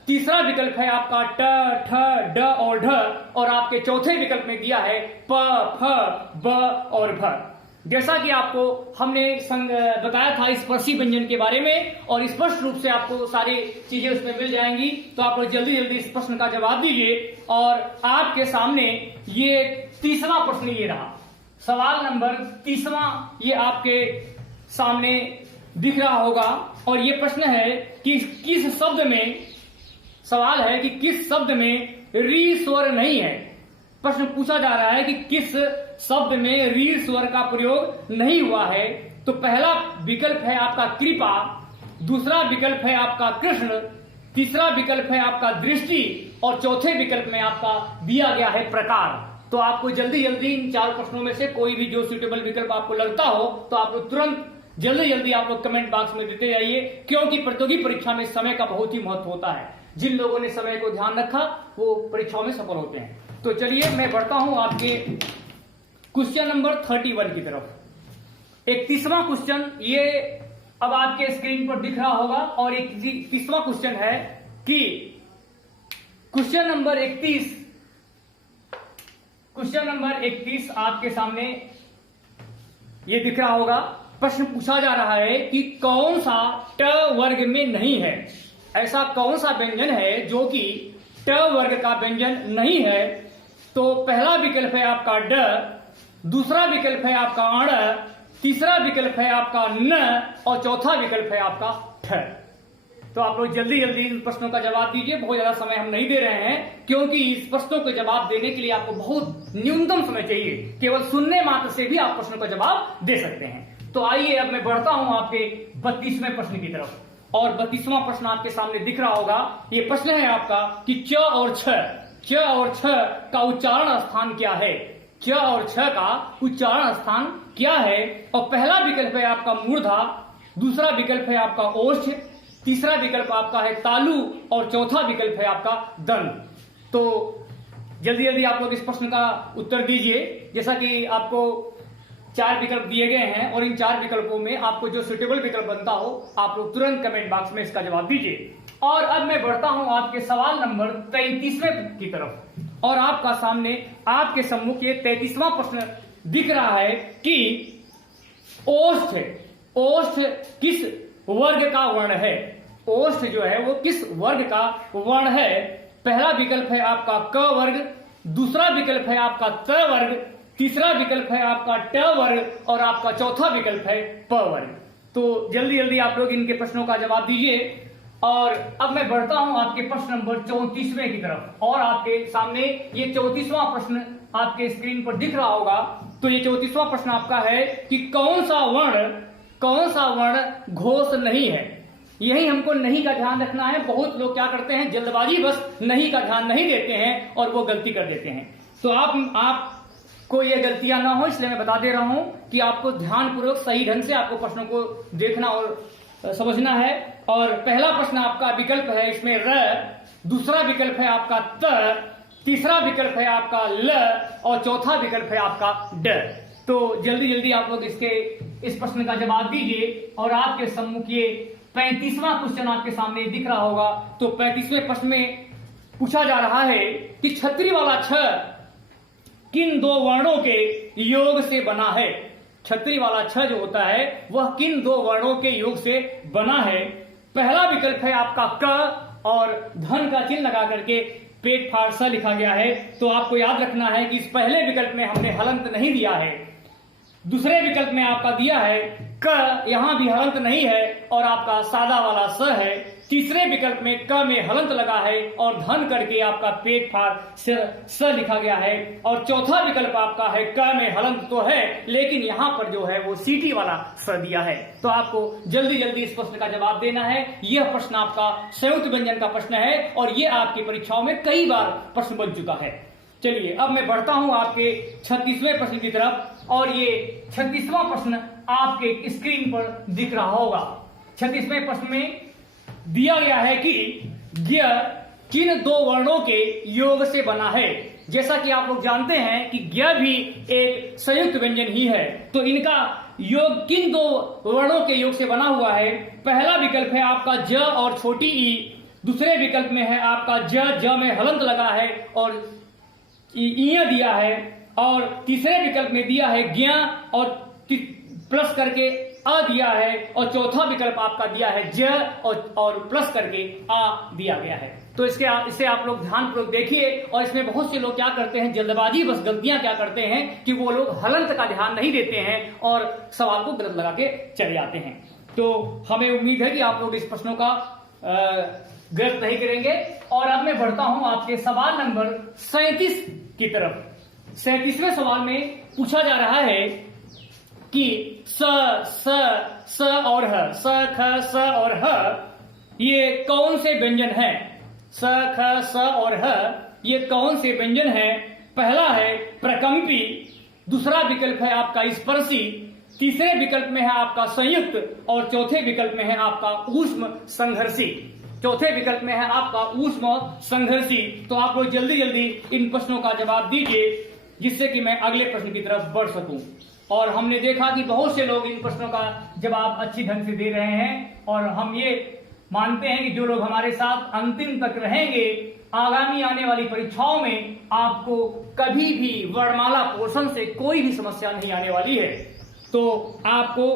तीसरा विकल्प है आपका ट, ठ, ड और ढ, और आपके चौथे विकल्प में दिया है प, फ, ब और भ। जैसा कि आपको हमने बताया था स्पर्शी व्यंजन के बारे में, और स्पष्ट रूप से आपको सारी चीजें उसमें मिल जाएंगी। तो आप लोग जल्दी जल्दी इस प्रश्न का जवाब दीजिए। और आपके सामने ये तीसरा प्रश्न ये रहा, सवाल नंबर 30वां ये आपके सामने दिख रहा होगा, और ये प्रश्न है कि किस शब्द में, सवाल है कि किस शब्द में री स्वर नहीं है। प्रश्न पूछा जा रहा है कि किस शब्द में री स्वर का प्रयोग नहीं हुआ है। तो पहला विकल्प है आपका कृपा, दूसरा विकल्प है आपका कृष्ण, तीसरा विकल्प है आपका दृष्टि, और चौथे विकल्प में आपका दिया गया है प्रकार। तो आपको जल्दी जल्दी इन 4 प्रश्नों में से कोई भी जो सुटेबल विकल्प आपको लगता हो तो आप लोग तुरंत जल्दी जल्दी आप लोग कमेंट बॉक्स में देते जाइए, क्योंकि प्रतियोगी परीक्षा में समय का बहुत ही महत्व होता है। जिन लोगों ने समय को ध्यान रखा वो परीक्षाओं में सफल होते हैं। तो चलिए मैं बढ़ता हूं आपके क्वेश्चन नंबर 31 की तरफ। 31वां क्वेश्चन ये अब आपके स्क्रीन पर दिख रहा होगा, और 31वां क्वेश्चन है कि क्वेश्चन नंबर 31 आपके सामने ये दिख रहा होगा। प्रश्न पूछा जा रहा है कि कौन सा ट वर्ग में नहीं है। ऐसा कौन सा व्यंजन है जो कि ट वर्ग का व्यंजन नहीं है। तो पहला विकल्प है आपका ड, दूसरा विकल्प है आपका अण, तीसरा विकल्प है आपका न, और चौथा विकल्प है आपका ठ। तो आप लोग जल्दी जल्दी इन प्रश्नों का जवाब दीजिए। बहुत ज्यादा समय हम नहीं दे रहे हैं, क्योंकि इस प्रश्नों के जवाब देने के लिए आपको बहुत न्यूनतम समय चाहिए। केवल सुनने मात्र से भी आप प्रश्नों का जवाब दे सकते हैं। तो आइए अब मैं बढ़ता हूं आपके 32वें प्रश्न की तरफ, और 32वां प्रश्न आपके सामने दिख रहा होगा। ये प्रश्न है आपका कि च और छ का उच्चारण स्थान क्या है। च और छ का उच्चारण स्थान क्या है। और पहला विकल्प है आपका मूर्धा, दूसरा विकल्प है आपका ओष्ठ, तीसरा विकल्प आपका है तालु, और चौथा विकल्प है आपका दंत। तो जल्दी जल्दी आप लोग इस प्रश्न का उत्तर दीजिए। जैसा कि आपको 4 विकल्प दिए गए हैं, और इन 4 विकल्पों में आपको जो सुटेबल विकल्प बनता हो आप लोग तुरंत कमेंट बॉक्स में इसका जवाब दीजिए। और अब मैं बढ़ता हूं आपके सवाल नंबर 33वें की तरफ, और आपका सामने आपके सम्मुख ये 33वां प्रश्न दिख रहा है कि ओष्ठ किस वर्ग का वर्ण है। ओष्ठ जो है वो किस वर्ग का वर्ण है। पहला विकल्प है आपका क वर्ग, दूसरा विकल्प है आपका त वर्ग, तीसरा विकल्प है आपका ट वर्ग, और आपका चौथा विकल्प है प वर्ग। तो जल्दी जल्दी आप लोग इनके प्रश्नों का जवाब दीजिए। और अब मैं बढ़ता हूं आपके प्रश्न नंबर 34वें की तरफ, और आपके सामने ये 34वां प्रश्न आपके स्क्रीन पर दिख रहा होगा। तो ये 34वां प्रश्न आपका है कि कौन सा वर्ण घोष नहीं है। यही हमको नहीं का ध्यान रखना है। बहुत लोग क्या करते हैं, जल्दबाजी बस नहीं का ध्यान नहीं देते हैं और वो गलती कर देते हैं। तो आपको ये गलतियां ना हो, इसलिए मैं बता दे रहा हूं कि आपको ध्यानपूर्वक सही ढंग से आपको प्रश्नों को देखना और समझना है। और पहला प्रश्न आपका विकल्प है इसमें र, दूसरा विकल्प है आपका त, तीसरा विकल्प है आपका ल, और चौथा विकल्प है आपका ड। तो जल्दी जल्दी आप लोग इस प्रश्न का जवाब दीजिए। और आपके सम्मुख ये 35वां क्वेश्चन आपके सामने दिख रहा होगा। तो 35वें प्रश्न में पूछा जा रहा है कि छतरी वाला छ किन 2 वर्णों के योग से बना है। छतरी वाला छ जो होता है वह किन 2 वर्णों के योग से बना है। पहला विकल्प है आपका क, और धन का चिन्ह लगा करके पेट फाड़ सा लिखा गया है। तो आपको याद रखना है कि इस पहले विकल्प में हमने हलंत नहीं दिया है। दूसरे विकल्प में आपका दिया है क, यहां भी हलंत नहीं है, और आपका सादा वाला स है। तीसरे विकल्प में क में हलंत लगा है और धन करके आपका पेट फाड़ स लिखा गया है। और चौथा विकल्प आपका है क में हलंत तो है लेकिन यहाँ पर जो है वो सीटी वाला स दिया है। तो आपको जल्दी जल्दी इस प्रश्न का जवाब देना है। यह प्रश्न आपका संयुक्त व्यंजन का प्रश्न है और ये आपकी परीक्षाओं में कई बार प्रश्न बन चुका है। चलिए अब मैं बढ़ता हूं आपके 36वें प्रश्न की तरफ और ये 36वां प्रश्न आपके स्क्रीन पर दिख रहा होगा। 36वें प्रश्न में दिया गया है कि ज्ञ किन दो वर्णों के योग से बना है। जैसा कि आप लोग जानते हैं कि ज्ञ भी एक संयुक्त व्यंजन ही है, तो इनका योग किन दो वर्णों के योग से बना हुआ है। पहला विकल्प है आपका ज और छोटी ई, दूसरे विकल्प में है आपका ज में हलंत लगा है और इया दिया है, और तीसरे विकल्प में दिया है ज्ञ और प्लस करके आ दिया है, और चौथा विकल्प आपका दिया है ज और प्लस करके आ दिया गया है। तो इसे आप लोग ध्यानपूर्वक देखिए। और इसमें बहुत से लोग क्या करते हैं, जल्दबाजी बस गलतियां क्या करते हैं कि वो लोग हलंत का ध्यान नहीं देते हैं और सवाल को गलत लगा के चले जाते हैं। तो हमें उम्मीद है कि आप लोग इस प्रश्नों का गलत नहीं करेंगे। और अब मैं बढ़ता हूं आपके सवाल नंबर 37 की तरफ। 37वें सवाल में पूछा जा रहा है कि स और ह, स ख स और ह ये कौन से व्यंजन है। स ख स और ह ये कौन से व्यंजन है। पहला है प्रकंपी, दूसरा विकल्प है आपका स्पर्शी, तीसरे विकल्प में है आपका संयुक्त और चौथे विकल्प में है आपका ऊष्म संघर्षी। चौथे विकल्प में है आपका ऊष्म संघर्षी। तो आप लोग जल्दी जल्दी इन प्रश्नों का जवाब दीजिए जिससे कि मैं अगले प्रश्न की तरफ बढ़ सकूं। और हमने देखा कि बहुत से लोग इन प्रश्नों का जवाब अच्छी ढंग से दे रहे हैं और हम ये मानते हैं कि जो लोग हमारे साथ अंतिम तक रहेंगे, आगामी आने वाली परीक्षाओं में आपको कभी भी वर्णमाला पोर्शन से कोई भी समस्या नहीं आने वाली है। तो आपको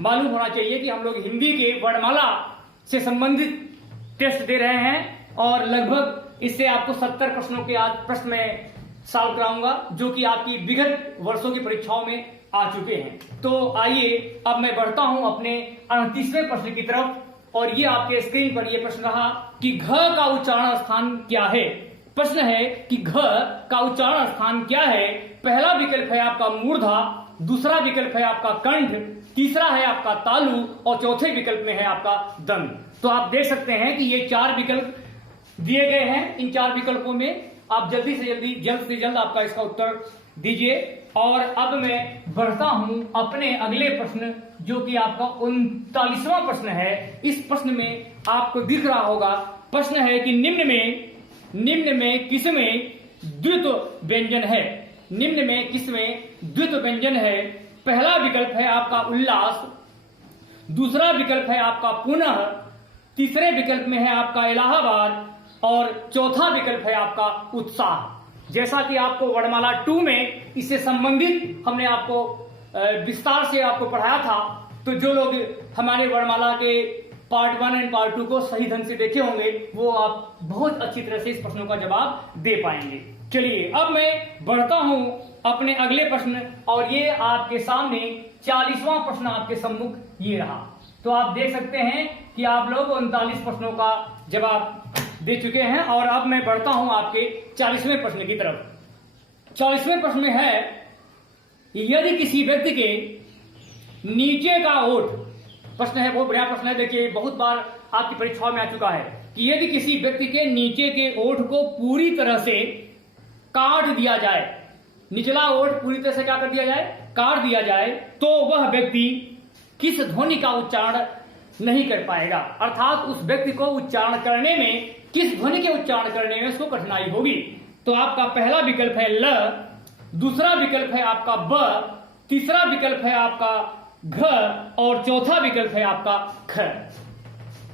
मालूम होना चाहिए कि हम लोग हिंदी के वर्णमाला से संबंधित टेस्ट दे रहे हैं और लगभग इससे आपको 70 प्रश्नों के आज प्रश्न में सॉल्व कराऊंगा जो कि आपकी विगत वर्षों की परीक्षाओं में आ चुके हैं। तो आइए अब मैं बढ़ता हूं अपने 38वें प्रश्न की तरफ और ये आपके स्क्रीन पर ये प्रश्न रहा कि घ का उच्चारण स्थान क्या है। प्रश्न है कि घ का उच्चारण स्थान क्या है। पहला विकल्प है आपका मूर्धा, दूसरा विकल्प है आपका कंठ, तीसरा है आपका तालु और चौथे विकल्प में है आपका दंत। तो आप देख सकते हैं कि ये 4 विकल्प दिए गए हैं। इन 4 विकल्पों में आप जल्द से जल्द आपका इसका उत्तर दीजिए। और अब मैं बढ़ता हूं अपने अगले प्रश्न जो कि आपका 39वां प्रश्न है। इस प्रश्न में आपको दिख रहा होगा, प्रश्न है कि निम्न में किसमें द्वित व्यंजन है। निम्न में किसमें द्वित व्यंजन है। पहला विकल्प है आपका उल्लास, दूसरा विकल्प है आपका पुनः, तीसरे विकल्प में है आपका इलाहाबाद और चौथा विकल्प है आपका उत्साह। जैसा कि आपको वर्णमाला 2 में इससे संबंधित हमने आपको विस्तार से आपको पढ़ाया था, तो जो लोग हमारे वर्णमाला के पार्ट 1 एंड पार्ट 2 को सही ढंग से देखे होंगे वो आप बहुत अच्छी तरह से इस प्रश्नों का जवाब दे पाएंगे। चलिए अब मैं बढ़ता हूं अपने अगले प्रश्न और ये आपके सामने 40वां प्रश्न आपके सम्मुख ये रहा। तो आप देख सकते हैं कि आप लोग 39 प्रश्नों का जवाब दे चुके हैं और अब मैं बढ़ता हूं आपके 40वें प्रश्न की तरफ। 40वें प्रश्न में है यदि किसी व्यक्ति के नीचे का ओठ, प्रश्न है बहुत बढ़िया प्रश्न है, देखिए बहुत बार आपकी परीक्षाओं में आ चुका है कि यदि किसी व्यक्ति के नीचे के ओठ को पूरी तरह से काट दिया जाए, निचला ओठ पूरी तरह से क्या कर दिया जाए, काट दिया जाए, तो वह व्यक्ति किस ध्वनि का उच्चारण नहीं कर पाएगा। अर्थात उस व्यक्ति को उच्चारण करने में, किस ध्वनि के उच्चारण करने में उसको कठिनाई होगी। तो आपका पहला विकल्प है ल, दूसरा विकल्प है आपका ब, तीसरा विकल्प है आपका घ और चौथा विकल्प है आपका ख।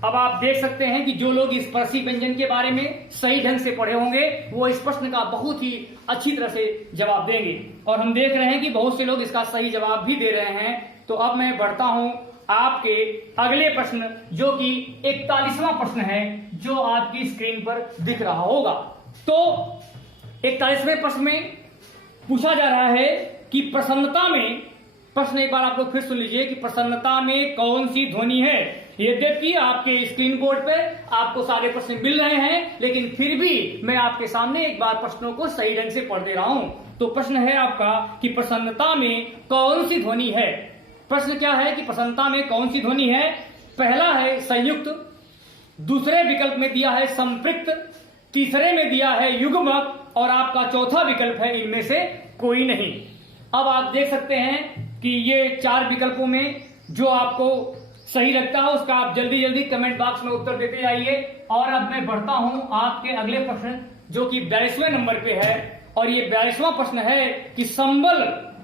अब आप देख सकते हैं कि जो लोग इस स्पर्शी व्यंजन के बारे में सही ढंग से पढ़े होंगे वो इस प्रश्न का बहुत ही अच्छी तरह से जवाब देंगे और हम देख रहे हैं कि बहुत से लोग इसका सही जवाब भी दे रहे हैं। तो अब मैं बढ़ता हूं आपके अगले प्रश्न जो कि 41वां प्रश्न है जो आपकी स्क्रीन पर दिख रहा होगा। तो 41वें प्रश्न में पूछा जा रहा है कि प्रसन्नता में, प्रश्न एक बार आप लोग फिर सुन लीजिए कि प्रसन्नता में कौन सी ध्वनि है। यद्यपि आपके स्क्रीन बोर्ड पे आपको सारे प्रश्न मिल रहे हैं, लेकिन फिर भी मैं आपके सामने एक बार प्रश्नों को सही ढंग से पढ़ दे रहा हूं। तो प्रश्न है आपका कि प्रसन्नता में कौन सी ध्वनि है। प्रश्न क्या है कि प्रसन्नता में कौन सी ध्वनि है। पहला है संयुक्त, दूसरे विकल्प में दिया है संपृक्त, तीसरे में दिया है युग्मक और आपका चौथा विकल्प है इनमें से कोई नहीं। अब आप देख सकते हैं कि ये 4 विकल्पों में जो आपको सही लगता है उसका आप जल्दी जल्दी कमेंट बॉक्स में उत्तर देते जाइए। और अब मैं बढ़ता हूं आपके अगले प्रश्न जो कि 42वें नंबर पे है। और ये 42वां प्रश्न है कि संबल,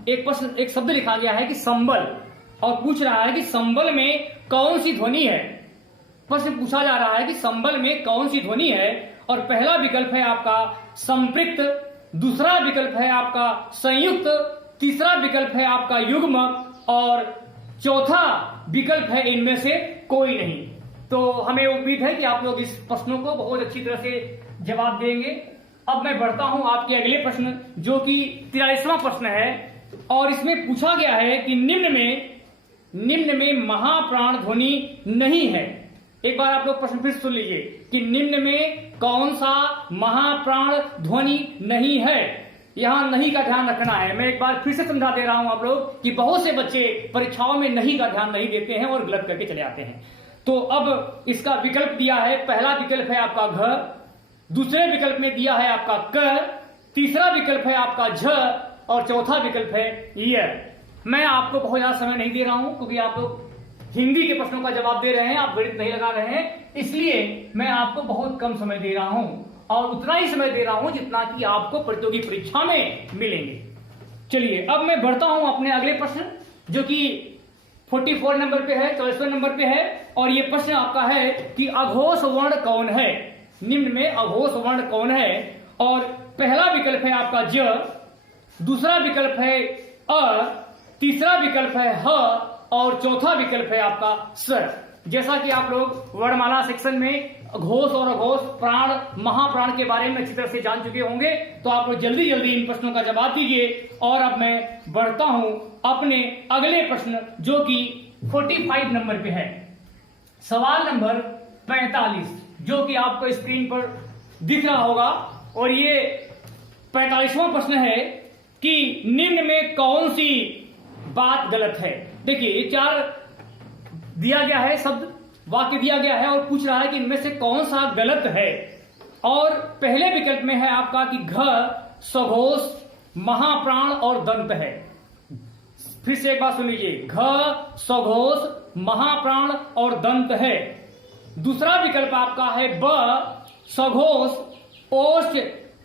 एक शब्द लिखा गया है कि संबल, और पूछ रहा है कि संबल में कौन सी ध्वनि है। प्रश्न पूछा जा रहा है कि संबल में कौन सी ध्वनि है। और पहला विकल्प है आपका संपृक्त, दूसरा विकल्प है आपका संयुक्त, तीसरा विकल्प है आपका युग्मक और चौथा विकल्प है इनमें से कोई नहीं। तो हमें उम्मीद है कि आप लोग इस प्रश्नों को बहुत अच्छी तरह से जवाब देंगे। अब मैं बढ़ता हूं आपके अगले प्रश्न जो कि 43वां प्रश्न है। और इसमें पूछा गया है कि निम्न में महाप्राण ध्वनि नहीं है। एक बार आप लोग प्रश्न फिर सुन लीजिए कि निम्न में कौन सा महाप्राण ध्वनि नहीं है। यहां नहीं का ध्यान रखना है। मैं एक बार फिर से समझा दे रहा हूं आप लोग कि बहुत से बच्चे परीक्षाओं में नहीं का ध्यान नहीं देते हैं और गलत करके चले आते हैं। तो अब इसका विकल्प दिया है, पहला विकल्प है आपका घ, दूसरे विकल्प में दिया है आपका क, तीसरा विकल्प है आपका झ और चौथा विकल्प है य। मैं आपको बहुत ज्यादा समय नहीं दे रहा हूं क्योंकि आप लोग हिंदी के प्रश्नों का जवाब दे रहे हैं, आप गणित नहीं लगा रहे हैं, इसलिए मैं आपको बहुत कम समय दे रहा हूं और उतना ही समय दे रहा हूं जितना कि आपको प्रतियोगी परीक्षा में मिलेंगे। चलिए अब मैं बढ़ता हूं अपने अगले प्रश्न जो कि 44 नंबर पे है, 44वें नंबर पे है। और ये प्रश्न आपका है कि अघोष वर्ण कौन है। निम्न में अघोष वर्ण कौन है। और पहला विकल्प है आपका ज, दूसरा विकल्प है अ, तीसरा विकल्प है ह और चौथा विकल्प है आपका स। जैसा कि आप लोग वर्णमाला सेक्शन में घोष और अघोष, प्राण, महाप्राण के बारे में अच्छी तरह से जान चुके होंगे, तो आप लोग जल्दी जल्दी इन प्रश्नों का जवाब दीजिए। और अब मैं बढ़ता हूं अपने अगले प्रश्न जो कि 45 नंबर पे है। सवाल नंबर 45 जो कि आपको स्क्रीन पर दिख रहा होगा। और ये 45वां प्रश्न है कि निम्न में कौन सी बात गलत है। देखिए ये 4 दिया गया है, शब्द वाक्य दिया गया है और पूछ रहा है कि इनमें से कौन सा गलत है। और पहले विकल्प में है आपका कि घ, सघोष, महाप्राण और दंत है। फिर से एक बात सुन लीजिए, घ, सघोष, महाप्राण और दंत है। दूसरा विकल्प आपका है ब, सघोष, ओष्ठ,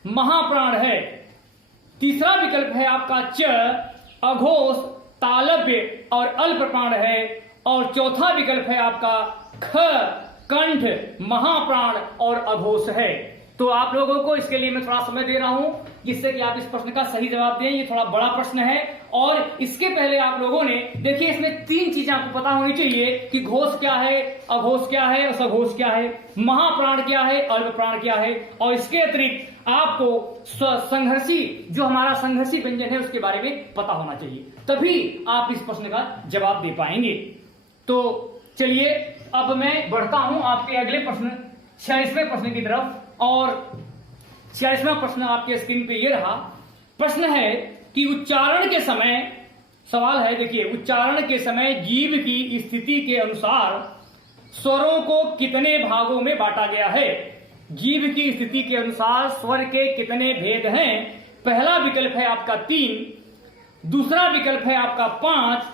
महाप्राण है। तीसरा विकल्प है आपका च, अघोष, तालव्य और अल्प प्राण है। और चौथा विकल्प है आपका ख, कंठ, महाप्राण और अघोष है। तो आप लोगों को इसके लिए मैं थोड़ा समय दे रहा हूं जिससे कि आप इस प्रश्न का सही जवाब दें। ये थोड़ा बड़ा प्रश्न है और इसके पहले आप लोगों ने देखिए इसमें 3 चीजें आपको पता होनी चाहिए कि घोष क्या है, अघोष क्या है और सघोष क्या है, महाप्राण क्या है, अल्प प्राण क्या है। और इसके अतिरिक्त आपको संघर्षी, जो हमारा संघर्षी व्यंजन है उसके बारे में पता होना चाहिए, तभी आप इस प्रश्न का जवाब दे पाएंगे। तो चलिए अब मैं बढ़ता हूं आपके अगले प्रश्न 46वें प्रश्न की तरफ। और 46वां प्रश्न आपके स्क्रीन पे ये रहा। प्रश्न है कि उच्चारण के समय, सवाल है देखिए, उच्चारण के समय जीभ की स्थिति के अनुसार स्वरों को कितने भागों में बांटा गया है। जीभ की स्थिति के अनुसार स्वर के कितने भेद हैं। पहला विकल्प है आपका 3, दूसरा विकल्प है आपका 5,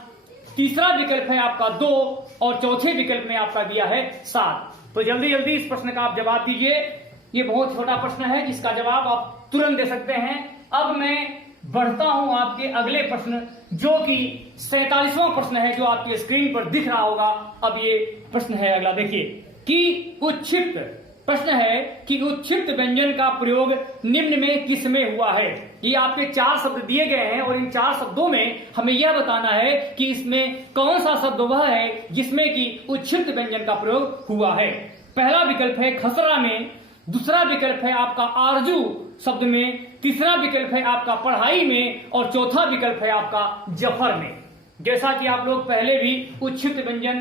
तीसरा विकल्प है आपका 2 और चौथे विकल्प में आपका दिया है 7। तो जल्दी जल्दी इस प्रश्न का आप जवाब दीजिए। ये बहुत छोटा प्रश्न है जिसका जवाब आप तुरंत दे सकते हैं। अब मैं बढ़ता हूं आपके अगले प्रश्न जो कि 47वां प्रश्न है जो आपकी स्क्रीन पर दिख रहा होगा। अब ये प्रश्न है अगला, देखिए कि उच्छिप्त, प्रश्न है कि उच्छिप्त व्यंजन का प्रयोग निम्न में किस में हुआ है। ये आपके 4 शब्द दिए गए हैं और इन 4 शब्दों में हमें यह बताना है कि इसमें कौन सा शब्द वह है जिसमें कि उच्छिप्त व्यंजन का प्रयोग हुआ है। पहला विकल्प है खसरा में, दूसरा विकल्प है आपका आरजू शब्द में, तीसरा विकल्प है आपका पढ़ाई में और चौथा विकल्प है आपका जफर में। जैसा कि आप लोग पहले भी उच्छिप्त व्यंजन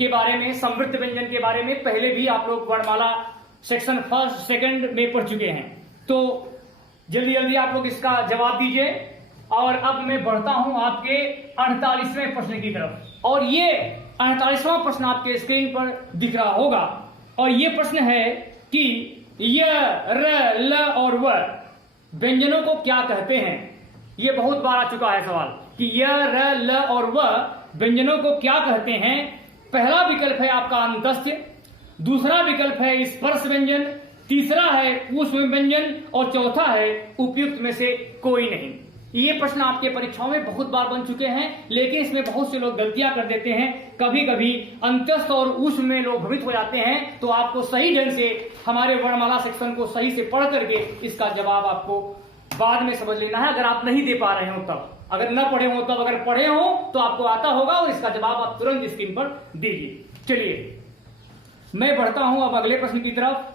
के बारे में, समृद्ध व्यंजन के बारे में पहले भी आप लोग वर्णमाला सेक्शन फर्स्ट सेकंड में पढ़ चुके हैं। तो जल्दी जल्दी आप लोग इसका जवाब दीजिए। और अब मैं बढ़ता हूं आपके 48वें प्रश्न की तरफ, और ये 48वां प्रश्न आपके स्क्रीन पर दिख रहा होगा। और ये प्रश्न है कि य, र, ल और व व्यंजनों को क्या कहते हैं। ये बहुत बार आ चुका है सवाल कि य, र, ल और व व्यंजनों को क्या कहते हैं। पहला विकल्प है आपका अंतस्य, दूसरा विकल्प है स्पर्श व्यंजन, तीसरा है ऊष्म व्यंजन और चौथा है उपयुक्त में से कोई नहीं। ये प्रश्न आपके परीक्षाओं में बहुत बार बन चुके हैं, लेकिन इसमें बहुत से लोग गलतियां कर देते हैं। कभी कभी अंतस्थ और ऊष्म में लोग भ्रमित हो जाते हैं। तो आपको सही ढंग से हमारे वर्णमाला सेक्शन को सही से पढ़ करके इसका जवाब आपको बाद में समझ लेना है, अगर आप नहीं दे पा रहे हो तब। अगर न पढ़े हो तब, अगर पढ़े हो तो आपको आता होगा और इसका जवाब आप तुरंत स्क्रीन पर दीजिए। चलिए मैं बढ़ता हूं अब अगले प्रश्न की तरफ,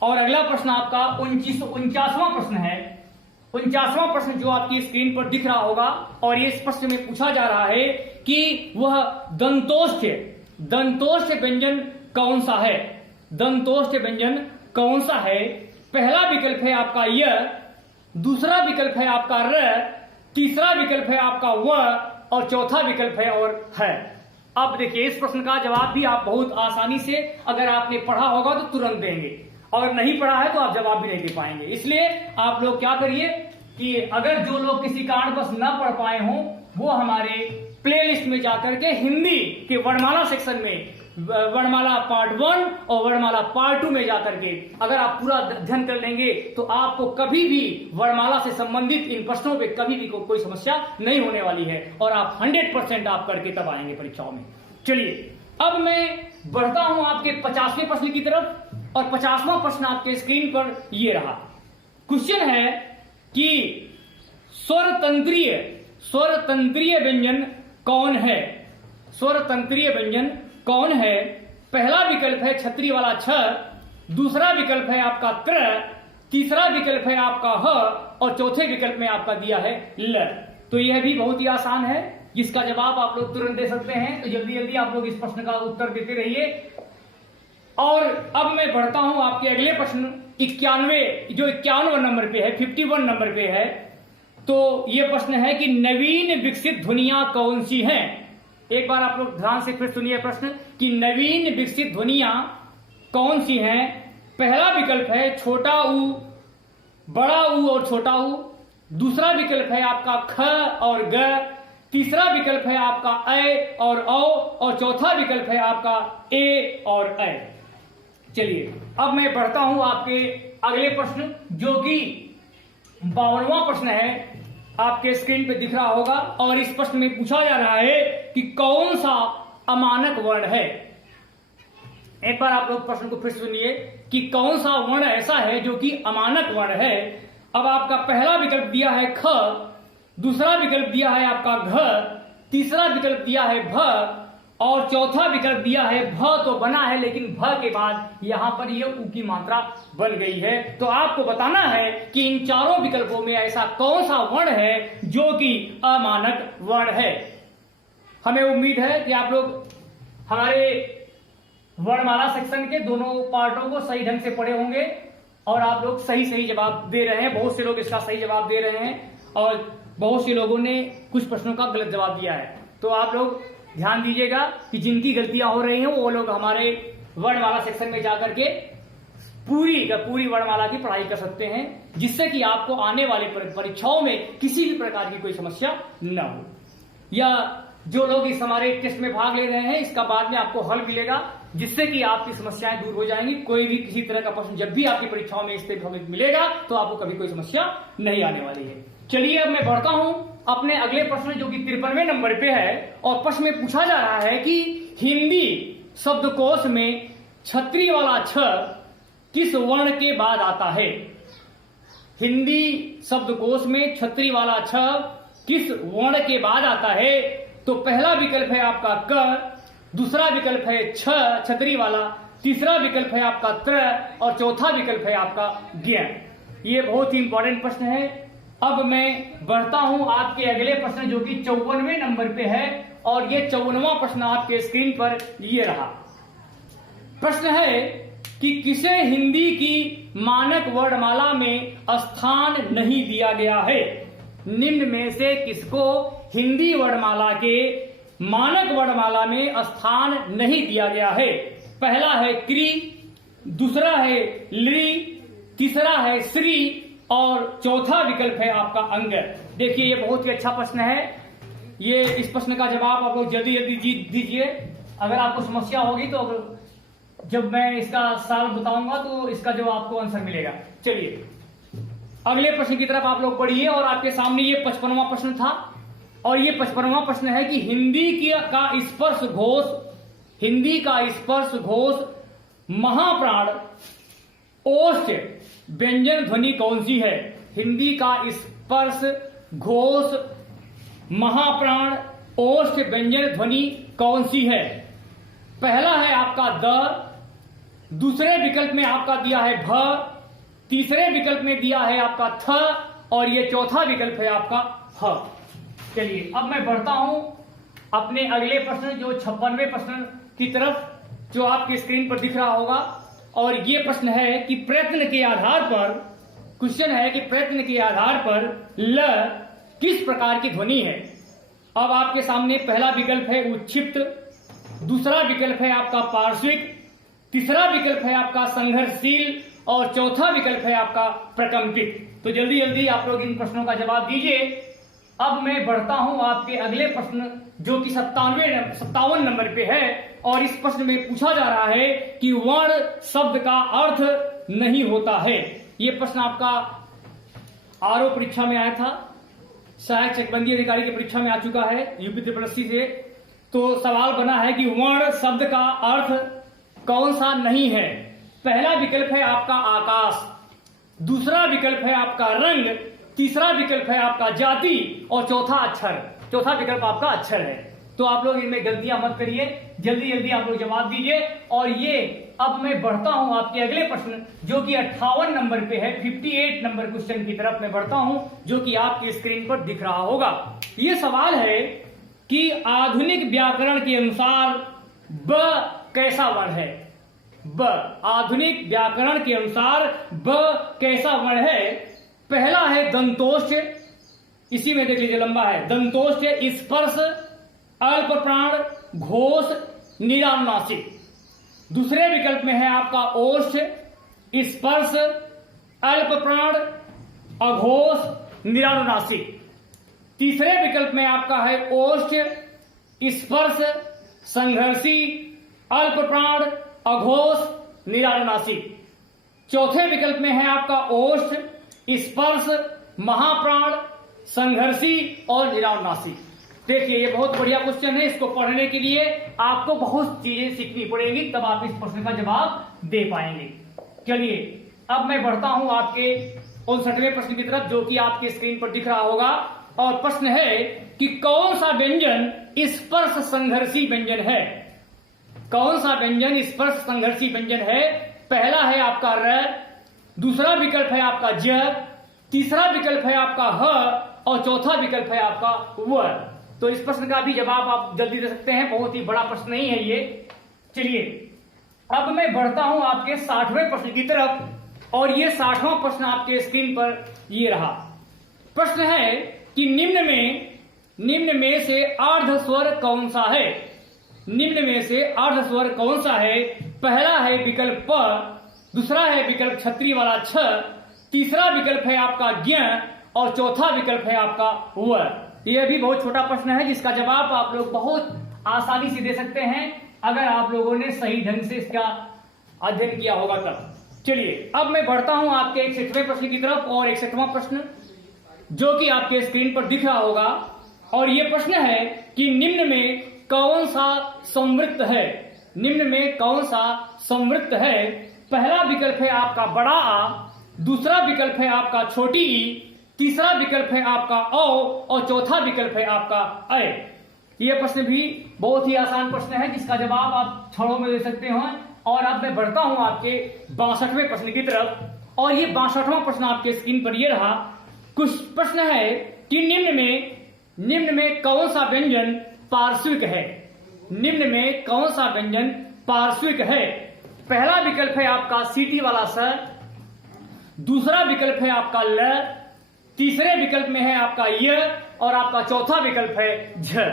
और अगला प्रश्न आपका 49वां प्रश्न है। 49वां प्रश्न जो आपकी स्क्रीन पर दिख रहा होगा, और ये इस प्रश्न में पूछा जा रहा है कि वह दंतोष्ठ व्यंजन कौन सा है। दंतोष्ठ व्यंजन कौन सा है। पहला विकल्प है आपका य, दूसरा विकल्प है आपका र, तीसरा विकल्प है आपका व और चौथा विकल्प है और है। अब देखिए इस प्रश्न का जवाब भी आप बहुत आसानी से, अगर आपने पढ़ा होगा तो तुरंत देंगे, और नहीं पढ़ा है तो आप जवाब भी नहीं दे पाएंगे। इसलिए आप लोग क्या करिए कि अगर जो लोग किसी कारणवश न पढ़ पाए हों वो हमारे प्लेलिस्ट में जाकर के हिंदी के वर्णमाला सेक्शन में वर्णमाला पार्ट 1 और वर्णमाला पार्ट 2 में जाकर के अगर आप पूरा अध्ययन कर लेंगे तो आपको कभी भी वर्णमाला से संबंधित इन प्रश्नों पे कभी भी कोई समस्या नहीं होने वाली है, और आप 100% आप करके तब आएंगे परीक्षाओं में। चलिए अब मैं बढ़ता हूं आपके 50वें प्रश्न की तरफ, और 50वां प्रश्न आपके स्क्रीन पर ये रहा। क्वेश्चन है कि स्वर तंत्रीय व्यंजन कौन है। स्वर तंत्रीय व्यंजन कौन है। पहला विकल्प है छतरी वाला छ, दूसरा विकल्प है आपका त्र, तीसरा विकल्प है आपका ह और चौथे विकल्प में आपका दिया है ल। तो यह भी बहुत ही आसान है, जिसका जवाब आप लोग तुरंत दे सकते हैं। तो जल्दी जल्दी आप लोग इस प्रश्न का उत्तर देते रहिए। और अब मैं बढ़ता हूं आपके अगले प्रश्न 91, जो 51 नंबर पे है, 51 नंबर पे है। तो यह प्रश्न है कि नवीन विकसित ध्वनियां कौन सी हैं। एक बार आप लोग ध्यान से फिर सुनिए प्रश्न कि नवीन विकसित ध्वनियां कौन सी हैं। पहला विकल्प है छोटा ऊ, बड़ा ऊ और छोटा ऊ, दूसरा विकल्प है आपका ख और ग, तीसरा विकल्प है आपका ऐ और औ, और चौथा विकल्प है आपका ए और ऐ। चलिए अब मैं बढ़ता हूं आपके अगले प्रश्न, जो कि 52वां प्रश्न है, आपके स्क्रीन पे दिख रहा होगा। और इस प्रश्न में पूछा जा रहा है कि कौन सा अमानक वर्ण है। एक बार आप लोग प्रश्न को फिर सुनिए कि कौन सा वर्ण ऐसा है जो कि अमानक वर्ण है। अब आपका पहला विकल्प दिया है ख, दूसरा विकल्प दिया है आपका घ, तीसरा विकल्प दिया है भ और चौथा विकल्प दिया है भ। तो बना है, लेकिन भ के बाद यहां पर ये उ की मात्रा बन गई है। तो आपको बताना है कि इन चारों विकल्पों में ऐसा कौन सा वर्ण है जो कि अमानक वर्ण है। हमें उम्मीद है कि आप लोग हमारे वर्णमाला सेक्शन के दोनों पार्टों को सही ढंग से पढ़े होंगे, और आप लोग सही जवाब दे रहे हैं। बहुत से लोग इसका सही जवाब दे रहे हैं, और बहुत से लोगों ने कुछ प्रश्नों का गलत जवाब दिया है। तो आप लोग ध्यान दीजिएगा कि जिनकी गलतियां हो रही हैं वो लोग हमारे वर्णमाला सेक्शन में जाकर के पूरी वर्णमाला की पढ़ाई कर सकते हैं, जिससे कि आपको आने वाले परीक्षाओं में किसी भी प्रकार की कोई समस्या न हो। या जो लोग इस हमारे टेस्ट में भाग ले रहे हैं, इसका बाद में आपको हल मिलेगा, जिससे कि आपकी समस्याएं दूर हो जाएंगी। कोई भी किसी तरह का प्रश्न जब भी आपकी परीक्षाओं में इस पे मिलेगा तो आपको कभी कोई समस्या नहीं आने वाली है। चलिए अब मैं बढ़ता हूं अपने अगले प्रश्न, जो कि 53वें नंबर पे है। और प्रश्न में पूछा जा रहा है कि हिंदी शब्दकोश में छतरी वाला छ किस वर्ण के बाद आता है। हिंदी शब्दकोश में छतरी वाला छ किस वर्ण के बाद आता है। तो पहला विकल्प है आपका क, दूसरा विकल्प है छ छतरी वाला, तीसरा विकल्प है आपका त्र और चौथा विकल्प है आपका ज्ञ। ये बहुत ही इंपॉर्टेंट प्रश्न है। अब मैं बढ़ता हूं आपके अगले प्रश्न, जो कि 54वें नंबर पे है। और ये 54वां प्रश्न आपके स्क्रीन पर ये रहा। प्रश्न है कि किसे हिंदी की मानक वर्णमाला में स्थान नहीं दिया गया है? निम्न में से किसको हिंदी वर्णमाला के मानक वर्णमाला में स्थान नहीं दिया गया है? पहला है क्री, दूसरा है ली, तीसरा है श्री और चौथा विकल्प है आपका अंग। देखिए ये बहुत ही अच्छा प्रश्न है। ये इस प्रश्न का जवाब आप लोग जल्दी जल्दी दीजिए। अगर आपको समस्या होगी तो जब मैं इसका साल बताऊंगा तो इसका जो आपको आंसर मिलेगा। चलिए अगले प्रश्न की तरफ आप लोग पढ़िए और आपके सामने ये 55वां प्रश्न था और ये 55वां प्रश्न है कि हिंदी का स्पर्श घोष महाप्राण ओष्ठ व्यंजन ध्वनि कौन सी है? हिंदी का स्पर्श घोष महाप्राण ओष्ठ व्यंजन ध्वनि कौन सी है? पहला है आपका द, दूसरे विकल्प में आपका दिया है भ, तीसरे विकल्प में दिया है आपका थ और ये चौथा विकल्प है आपका ह। चलिए अब मैं बढ़ता हूं अपने अगले प्रश्न जो 56वें प्रश्न की तरफ, जो आपकी स्क्रीन पर दिख रहा होगा। और ये प्रश्न है कि प्रयत्न के आधार पर, क्वेश्चन है कि प्रयत्न के आधार पर ल किस प्रकार की ध्वनि है? अब आपके सामने पहला विकल्प है उच्छिप्त, दूसरा विकल्प है आपका पार्श्विक, तीसरा विकल्प है आपका संघर्षशील और चौथा विकल्प है आपका प्रकंपित। तो जल्दी जल्दी आप लोग इन प्रश्नों का जवाब दीजिए। अब मैं बढ़ता हूं आपके अगले प्रश्न जो कि 57 नंबर पे है और इस प्रश्न में पूछा जा रहा है कि वर्ण शब्द का अर्थ नहीं होता है। ये प्रश्न आपका आरओ परीक्षा में आया था, सहायक चकबंदी अधिकारी की परीक्षा में आ चुका है यूपी त्रिपुरासी से। तो सवाल बना है कि वर्ण शब्द का अर्थ कौन सा नहीं है? पहला विकल्प है आपका आकाश, दूसरा विकल्प है आपका रंग, तीसरा विकल्प है आपका जाति और चौथा अक्षर। चौथा विकल्प आपका अक्षर है। तो आप लोग इनमें गलतियां मत करिए, जल्दी जल्दी आप लोग जवाब दीजिए। और ये अब मैं बढ़ता हूं आपके अगले प्रश्न जो कि 58 नंबर पे है, 58 नंबर क्वेश्चन की तरफ मैं बढ़ता हूं जो कि आपकी स्क्रीन पर दिख रहा होगा। ये सवाल है कि आधुनिक व्याकरण के अनुसार ब कैसा वर्ण है? ब, आधुनिक व्याकरण के अनुसार ब कैसा वर्ण है? पहला है दंतोष्ठ, इसी में देख लीजिए लंबा है, दंतोष्ठ स्पर्श अल्प प्राण घोष निरानुनासिक। दूसरे विकल्प में है आपका ओष्ठ स्पर्श अल्प प्राण अघोष निरानुनासिक। तीसरे विकल्प में आपका है ओष्ठ स्पर्श संघर्षी अल्प प्राण अघोष निरानुनासिक। चौथे विकल्प में है आपका ओष्ठ स्पर्श महाप्राण संघर्षी और निरानुनासिक। देखिए ये बहुत बढ़िया क्वेश्चन है। इसको पढ़ने के लिए आपको बहुत चीजें सीखनी पड़ेंगी, तब आप इस प्रश्न का जवाब दे पाएंगे। चलिए अब मैं बढ़ता हूं आपके 59वें प्रश्न की तरफ जो कि आपके स्क्रीन पर दिख रहा होगा। और प्रश्न है कि कौन सा व्यंजन स्पर्श संघर्षी व्यंजन है? कौन सा व्यंजन स्पर्श संघर्षी व्यंजन है? पहला है आपका र, दूसरा विकल्प है आपका ज, तीसरा विकल्प है आपका ह और चौथा विकल्प है आपका व। तो इस प्रश्न का भी जवाब आप जल्दी दे सकते हैं, बहुत ही बड़ा प्रश्न नहीं है ये। चलिए अब मैं बढ़ता हूं आपके 60वें प्रश्न की तरफ और ये 60वां प्रश्न आपके स्क्रीन पर ये रहा। प्रश्न है कि निम्न में से अर्ध स्वर कौन सा है? निम्न में से अर्ध स्वर कौन सा है? पहला है विकल्प प, दूसरा है विकल्प छतरी वाला छ, तीसरा विकल्प है आपका ज्ञ और चौथा विकल्प है आपका व। यह भी बहुत छोटा प्रश्न है जिसका जवाब आप लोग बहुत आसानी से दे सकते हैं अगर आप लोगों ने सही ढंग से इसका अध्ययन किया होगा तब। चलिए अब मैं बढ़ता हूं आपके 61वें प्रश्न की तरफ और 61वां प्रश्न जो कि आपके स्क्रीन पर दिख रहा होगा। और यह प्रश्न है कि निम्न में कौन सा संवृत्त है? निम्न में कौन सा संवृत्त है? पहला विकल्प है आपका बड़ा आ, दूसरा विकल्प है आपका छोटी ई, तीसरा विकल्प है आपका औ और चौथा विकल्प है आपका अय। यह प्रश्न भी बहुत ही आसान प्रश्न है जिसका जवाब आप क्षणों में दे सकते हैं। और अब मैं बढ़ता हूं आपके 62वें प्रश्न की तरफ और ये 62वां प्रश्न आपके स्क्रीन पर ये रहा। कुछ प्रश्न है कि निम्न में कौन सा व्यंजन पार्श्विक है? निम्न में कौन सा व्यंजन पार्श्विक है? पहला विकल्प है आपका सीटी वाला स, दूसरा विकल्प है आपका ल, तीसरे विकल्प में है आपका य, और आपका चौथा विकल्प है झ।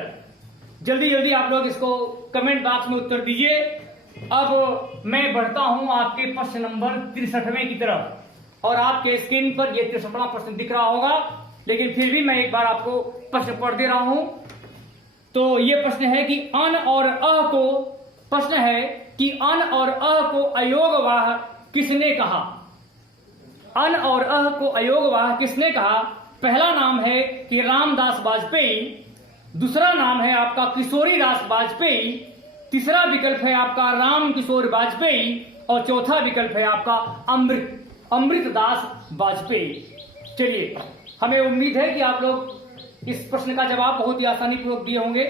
जल्दी जल्दी आप लोग इसको कमेंट बॉक्स में उत्तर दीजिए। अब मैं बढ़ता हूं आपके प्रश्न नंबर 63वें की तरफ, और आपके स्क्रीन पर यह 63वां प्रश्न दिख रहा होगा, लेकिन फिर भी मैं एक बार आपको प्रश्न पढ़ दे रहा हूं। तो यह प्रश्न है कि अन और अ को, प्रश्न है कि अन और अ को अयोगवाह किसने कहा? अन और अ को अयोगवाह किसने कहा? पहला नाम है कि रामदास वाजपेयी, दूसरा नाम है आपका किशोरी दास वाजपेयी, तीसरा विकल्प है आपका राम किशोर वाजपेयी, और चौथा विकल्प है आपका अमृतदास वाजपेयी। चलिए, हमें उम्मीद है कि आप लोग इस प्रश्न का जवाब बहुत ही आसानी पूर्वक दिए होंगे,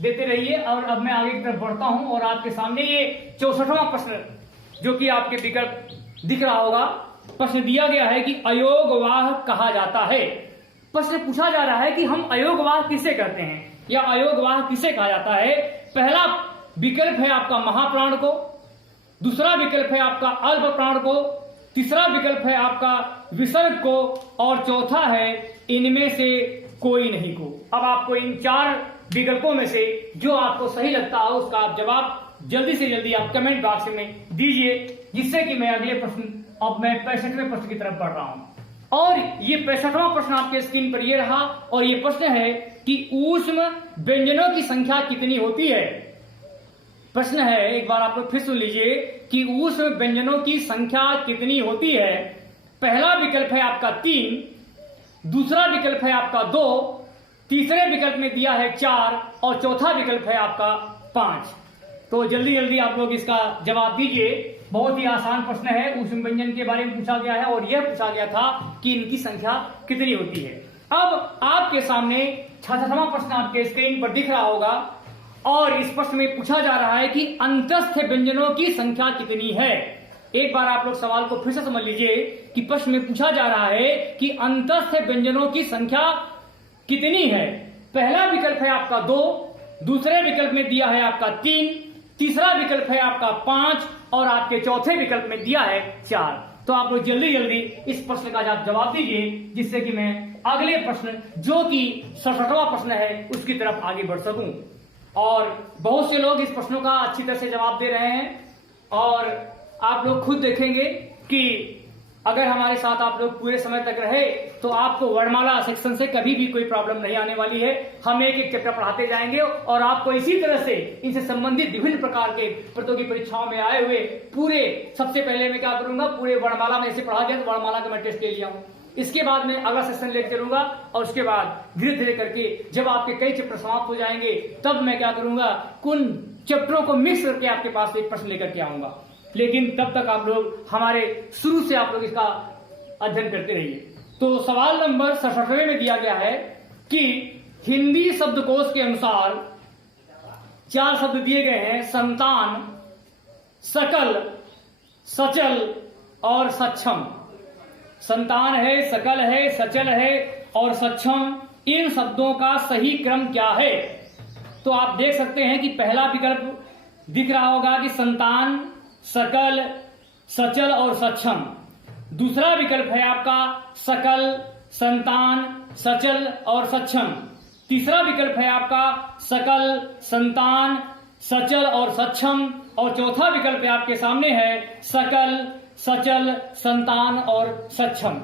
देते रहिए। और अब मैं आगे की तरफ बढ़ता हूं और आपके सामने ये 64वां प्रश्न, जो कि आपके विकल्प दिख रहा होगा, प्रश्न दिया गया है कि अयोगवाह कहा जाता है। प्रश्न पूछा जा रहा है कि हम अयोगवाह किसे कहते हैं, या अयोगवाह किसे कहा जाता है? पहला विकल्प है आपका महाप्राण को, दूसरा विकल्प है आपका अल्प प्राण को, तीसरा विकल्प है आपका विसर्ग को, और चौथा है इनमें से कोई नहीं को। अब आपको इन 4 विकल्पों में से जो आपको सही लगता हो उसका आप जवाब जल्दी से जल्दी आप कमेंट बॉक्स में दीजिए, जिससे कि मैं अगले प्रश्न, अब मैं 65वें प्रश्न की तरफ बढ़ रहा हूं। और ये 65वां प्रश्न आपके स्क्रीन पर ये रहा, और ये प्रश्न है कि ऊष्म व्यंजनों की संख्या कितनी होती है? प्रश्न है, एक बार आप लोग फिर सुन लीजिए, कि ऊष्म व्यंजनों की संख्या कितनी होती है? पहला विकल्प है आपका 3, दूसरा विकल्प है आपका 2, तीसरे विकल्प में दिया है 4, और चौथा विकल्प है आपका 5। तो जल्दी जल्दी आप लोग इसका जवाब दीजिए। बहुत ही आसान प्रश्न है, ऊष्म व्यंजन के बारे में पूछा गया है, और यह पूछा गया था कि इनकी संख्या कितनी होती है। अब आपके सामने 66वां प्रश्न आपके स्क्रीन पर दिख रहा होगा, और इस प्रश्न में पूछा जा रहा है कि अंतस्थ व्यंजनों की संख्या कितनी है। एक बार आप लोग सवाल को फिर से समझ लीजिए कि प्रश्न में पूछा जा रहा है कि अंतस्थ व्यंजनों की संख्या कितनी है। पहला विकल्प है आपका 2, दूसरे विकल्प में दिया है आपका 3, तीसरा विकल्प है आपका 5, और आपके चौथे विकल्प में दिया है 4। तो आप लोग जल्दी जल्दी इस प्रश्न का जवाब दीजिए, जिससे कि मैं अगले प्रश्न, जो कि 67वां प्रश्न है, उसकी तरफ आगे बढ़ सकूं। और बहुत से लोग इस प्रश्नों का अच्छी तरह से जवाब दे रहे हैं, और आप लोग खुद देखेंगे कि अगर हमारे साथ आप लोग पूरे समय तक रहे तो आपको वर्णमाला सेक्शन से कभी भी कोई प्रॉब्लम नहीं आने वाली है। हम एक एक चैप्टर पढ़ाते जाएंगे, और आपको इसी तरह से इनसे संबंधित विभिन्न प्रकार के प्रतियोगी परीक्षाओं में आए हुए पूरे, सबसे पहले मैं क्या करूंगा, पूरे वर्णमाला में ऐसे पढ़ा दिया तो वर्णमाला का मैं टेस्ट ले लिया हूं। इसके बाद में अगला सेशन लेकर चलूंगा, और उसके बाद धीरे धीरे करके जब आपके कई चैप्टर समाप्त हो जाएंगे, तब मैं क्या करूंगा, उन चैप्टरों को मिक्स करके आपके पास एक प्रश्न लेकर के आऊंगा। लेकिन तब तक आप लोग हमारे शुरू से आप लोग इसका अध्ययन करते रहिए। तो सवाल नंबर 67 में दिया गया है कि हिंदी शब्दकोश के अनुसार 4 शब्द दिए गए हैं, संतान, सकल, सचल और सक्षम। संतान है, सकल है, सचल है और सक्षम, इन शब्दों का सही क्रम क्या है? तो आप देख सकते हैं कि पहला विकल्प दिख रहा होगा कि संतान, सकल, सचल और सक्षम। दूसरा विकल्प है आपका सकल, संतान, सचल और सक्षम। तीसरा विकल्प है आपका सकल, संतान, सचल और सक्षम, और चौथा विकल्प आपके सामने है सकल, सचल, संतान और सक्षम।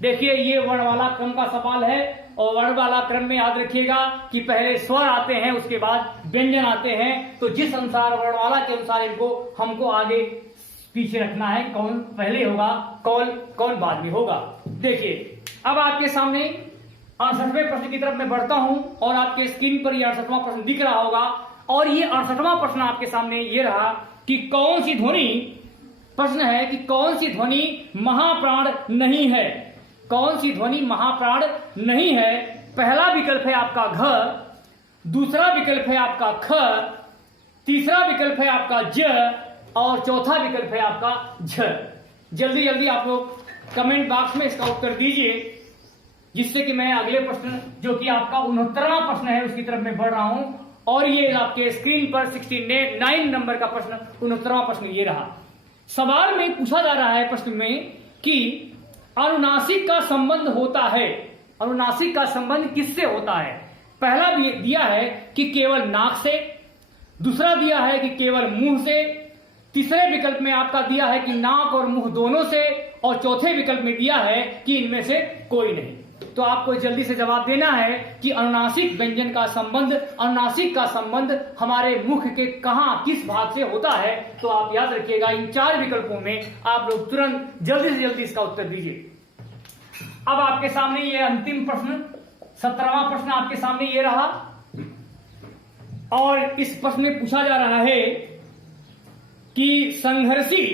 देखिए, ये वर्णमाला क्रम का सवाल है, और वर्णमाला क्रम में याद रखिएगा कि पहले स्वर आते हैं, उसके बाद व्यंजन आते हैं। तो जिस अनुसार वर्णमाला के अनुसार इनको हमको आगे पीछे रखना है, कौन पहले होगा, कौन बाद में होगा। देखिए, अब आपके सामने 68वें प्रश्न की तरफ मैं बढ़ता हूं, और आपके स्क्रीन पर यह 68वां प्रश्न दिख रहा होगा। और ये 68वां प्रश्न आपके सामने ये रहा कि कौन सी ध्वनि, प्रश्न है कि कौन सी ध्वनि महाप्राण नहीं है? कौन सी ध्वनि महाप्राण नहीं है? पहला विकल्प है आपका घ, दूसरा विकल्प है आपका ख, तीसरा विकल्प है आपका ज, और चौथा विकल्प है आपका झ। जल्दी जल्दी आप लोग कमेंट बॉक्स में इसका उत्तर दीजिए। जिससे कि मैं अगले प्रश्न जो कि आपका 69वां प्रश्न है उसकी तरफ मैं बढ़ रहा हूं। और ये आपके स्क्रीन पर 69 नंबर का प्रश्न 69वां प्रश्न ये रहा। सवाल में पूछा जा रहा है प्रश्न में कि अनुनासिक का संबंध होता है, अनुनासिक का संबंध किससे होता है। पहला भी दिया है कि केवल नाक से, दूसरा दिया है कि केवल मुंह से, तीसरे विकल्प में आपका दिया है कि नाक और मुंह दोनों से, और चौथे विकल्प में दिया है कि इनमें से कोई नहीं। तो आपको जल्दी से जवाब देना है कि अनुनासिक व्यंजन का संबंध, अनुनासिक का संबंध हमारे मुख के कहां किस भाग से होता है। तो आप याद रखिएगा इन 4 विकल्पों में आप लोग तुरंत जल्दी से जल्दी इसका उत्तर दीजिए। अब आपके सामने ये अंतिम प्रश्न 17वां प्रश्न आपके सामने ये रहा, और इस प्रश्न में पूछा जा रहा है कि संघर्षी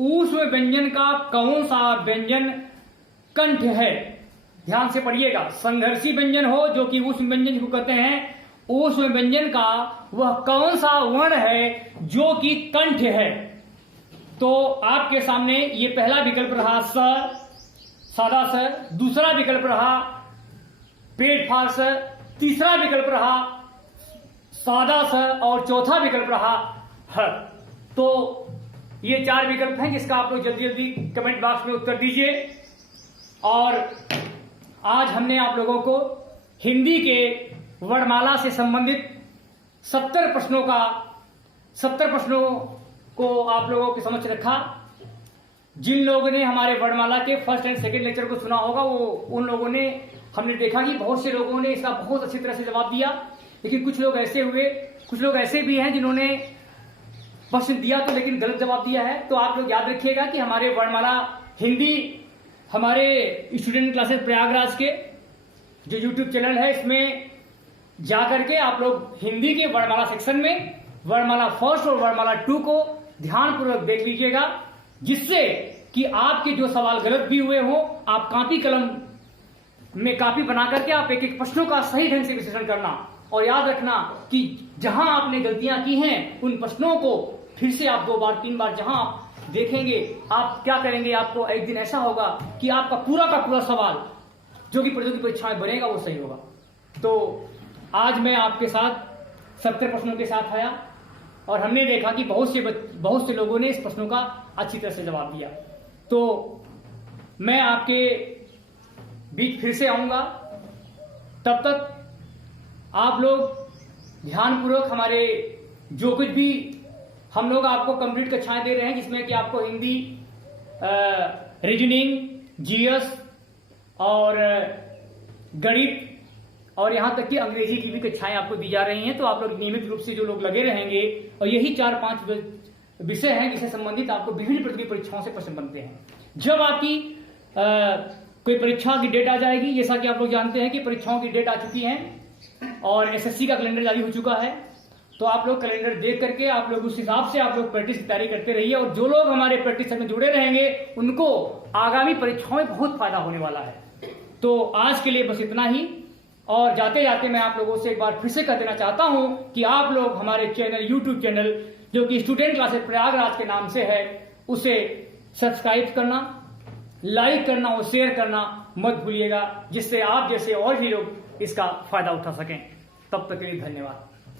ऊष्म व्यंजन का कौन सा व्यंजन कंठ है। ध्यान से पढ़िएगा, संघर्षी व्यंजन हो जो कि ऊष्म व्यंजन को कहते हैं, ऊष्म व्यंजन का वह कौन सा वर्ण है जो कि कंठ है। तो आपके सामने ये पहला विकल्प रहा स, सादा स, दूसरा विकल्प रहा पेट फाड़ स, तीसरा विकल्प रहा सादा स, और चौथा विकल्प रहा ह। तो ये 4 विकल्प हैं जिसका आप लोग जल्दी जल्दी कमेंट बॉक्स में उत्तर दीजिए। और आज हमने आप लोगों को हिंदी के वर्णमाला से संबंधित 70 प्रश्नों को आप लोगों के समक्ष रखा। जिन लोगों ने हमारे वर्णमाला के फर्स्ट एंड सेकंड लेक्चर को सुना होगा वो उन लोगों ने, हमने देखा कि बहुत से लोगों ने इसका बहुत अच्छी तरह से जवाब दिया, लेकिन कुछ लोग ऐसे भी हैं जिन्होंने प्रश्न दिया तो लेकिन गलत जवाब दिया है। तो आप लोग याद रखिएगा कि हमारे वर्णमाला हिंदी, हमारे स्टूडेंट क्लासेस प्रयागराज के जो YouTube चैनल है इसमें जाकर के आप लोग हिंदी के वर्णमाला सेक्शन में वर्णमाला फर्स्ट और वर्णमाला 2 को ध्यानपूर्वक देख लीजिएगा, जिससे कि आपके जो सवाल गलत भी हुए हो आप कॉपी कलम में कॉपी बना करके आप एक एक प्रश्नों का सही ढंग से विश्लेषण करना। और याद रखना कि जहां आपने गलतियां की हैं उन प्रश्नों को फिर से आप 2 बार 3 बार जहां देखेंगे, आप क्या करेंगे, आपको एक दिन ऐसा होगा कि आपका पूरा का पूरा सवाल जो कि प्रतियोगी परीक्षा में बनेगा वो सही होगा। तो आज मैं आपके साथ 70 प्रश्नों के साथ आया और हमने देखा कि बहुत से लोगों ने इस प्रश्नों का अच्छी तरह से जवाब दिया। तो मैं आपके बीच फिर से आऊंगा, तब तक आप लोग ध्यानपूर्वक हमारे जो कुछ भी हम लोग आपको कंप्लीट कक्षाएं दे रहे हैं जिसमें कि आपको हिंदी, रीजनिंग, जीएस और गणित और यहां तक कि अंग्रेजी की भी कक्षाएं आपको दी जा रही हैं। तो आप लोग नियमित रूप से जो लोग लगे रहेंगे, और यही 4-5 विषय हैं जिससे संबंधित आपको विभिन्न प्रतियोगी परीक्षाओं से प्रश्न बनते हैं। जब आपकी कोई परीक्षा की डेट आ जाएगी, जैसा कि आप लोग जानते हैं कि परीक्षाओं की डेट आ चुकी है और एसएससी का कैलेंडर जारी हो चुका है, तो आप लोग कैलेंडर देख करके आप लोग उस हिसाब से आप लोग प्रैक्टिस की तैयारी करते रहिए। और जो लोग हमारे प्रैक्टिस में जुड़े रहेंगे उनको आगामी परीक्षाओं में बहुत फायदा होने वाला है। तो आज के लिए बस इतना ही, और जाते जाते मैं आप लोगों से एक बार फिर से कह देना चाहता हूं कि आप लोग हमारे चैनल, यूट्यूब चैनल जो कि स्टूडेंट क्लासेस प्रयागराज के नाम से है, उसे सब्सक्राइब करना, लाइक करना और शेयर करना मत भूलिएगा, जिससे आप जैसे और भी लोग इसका फायदा उठा सकें। तब तक के लिए धन्यवाद।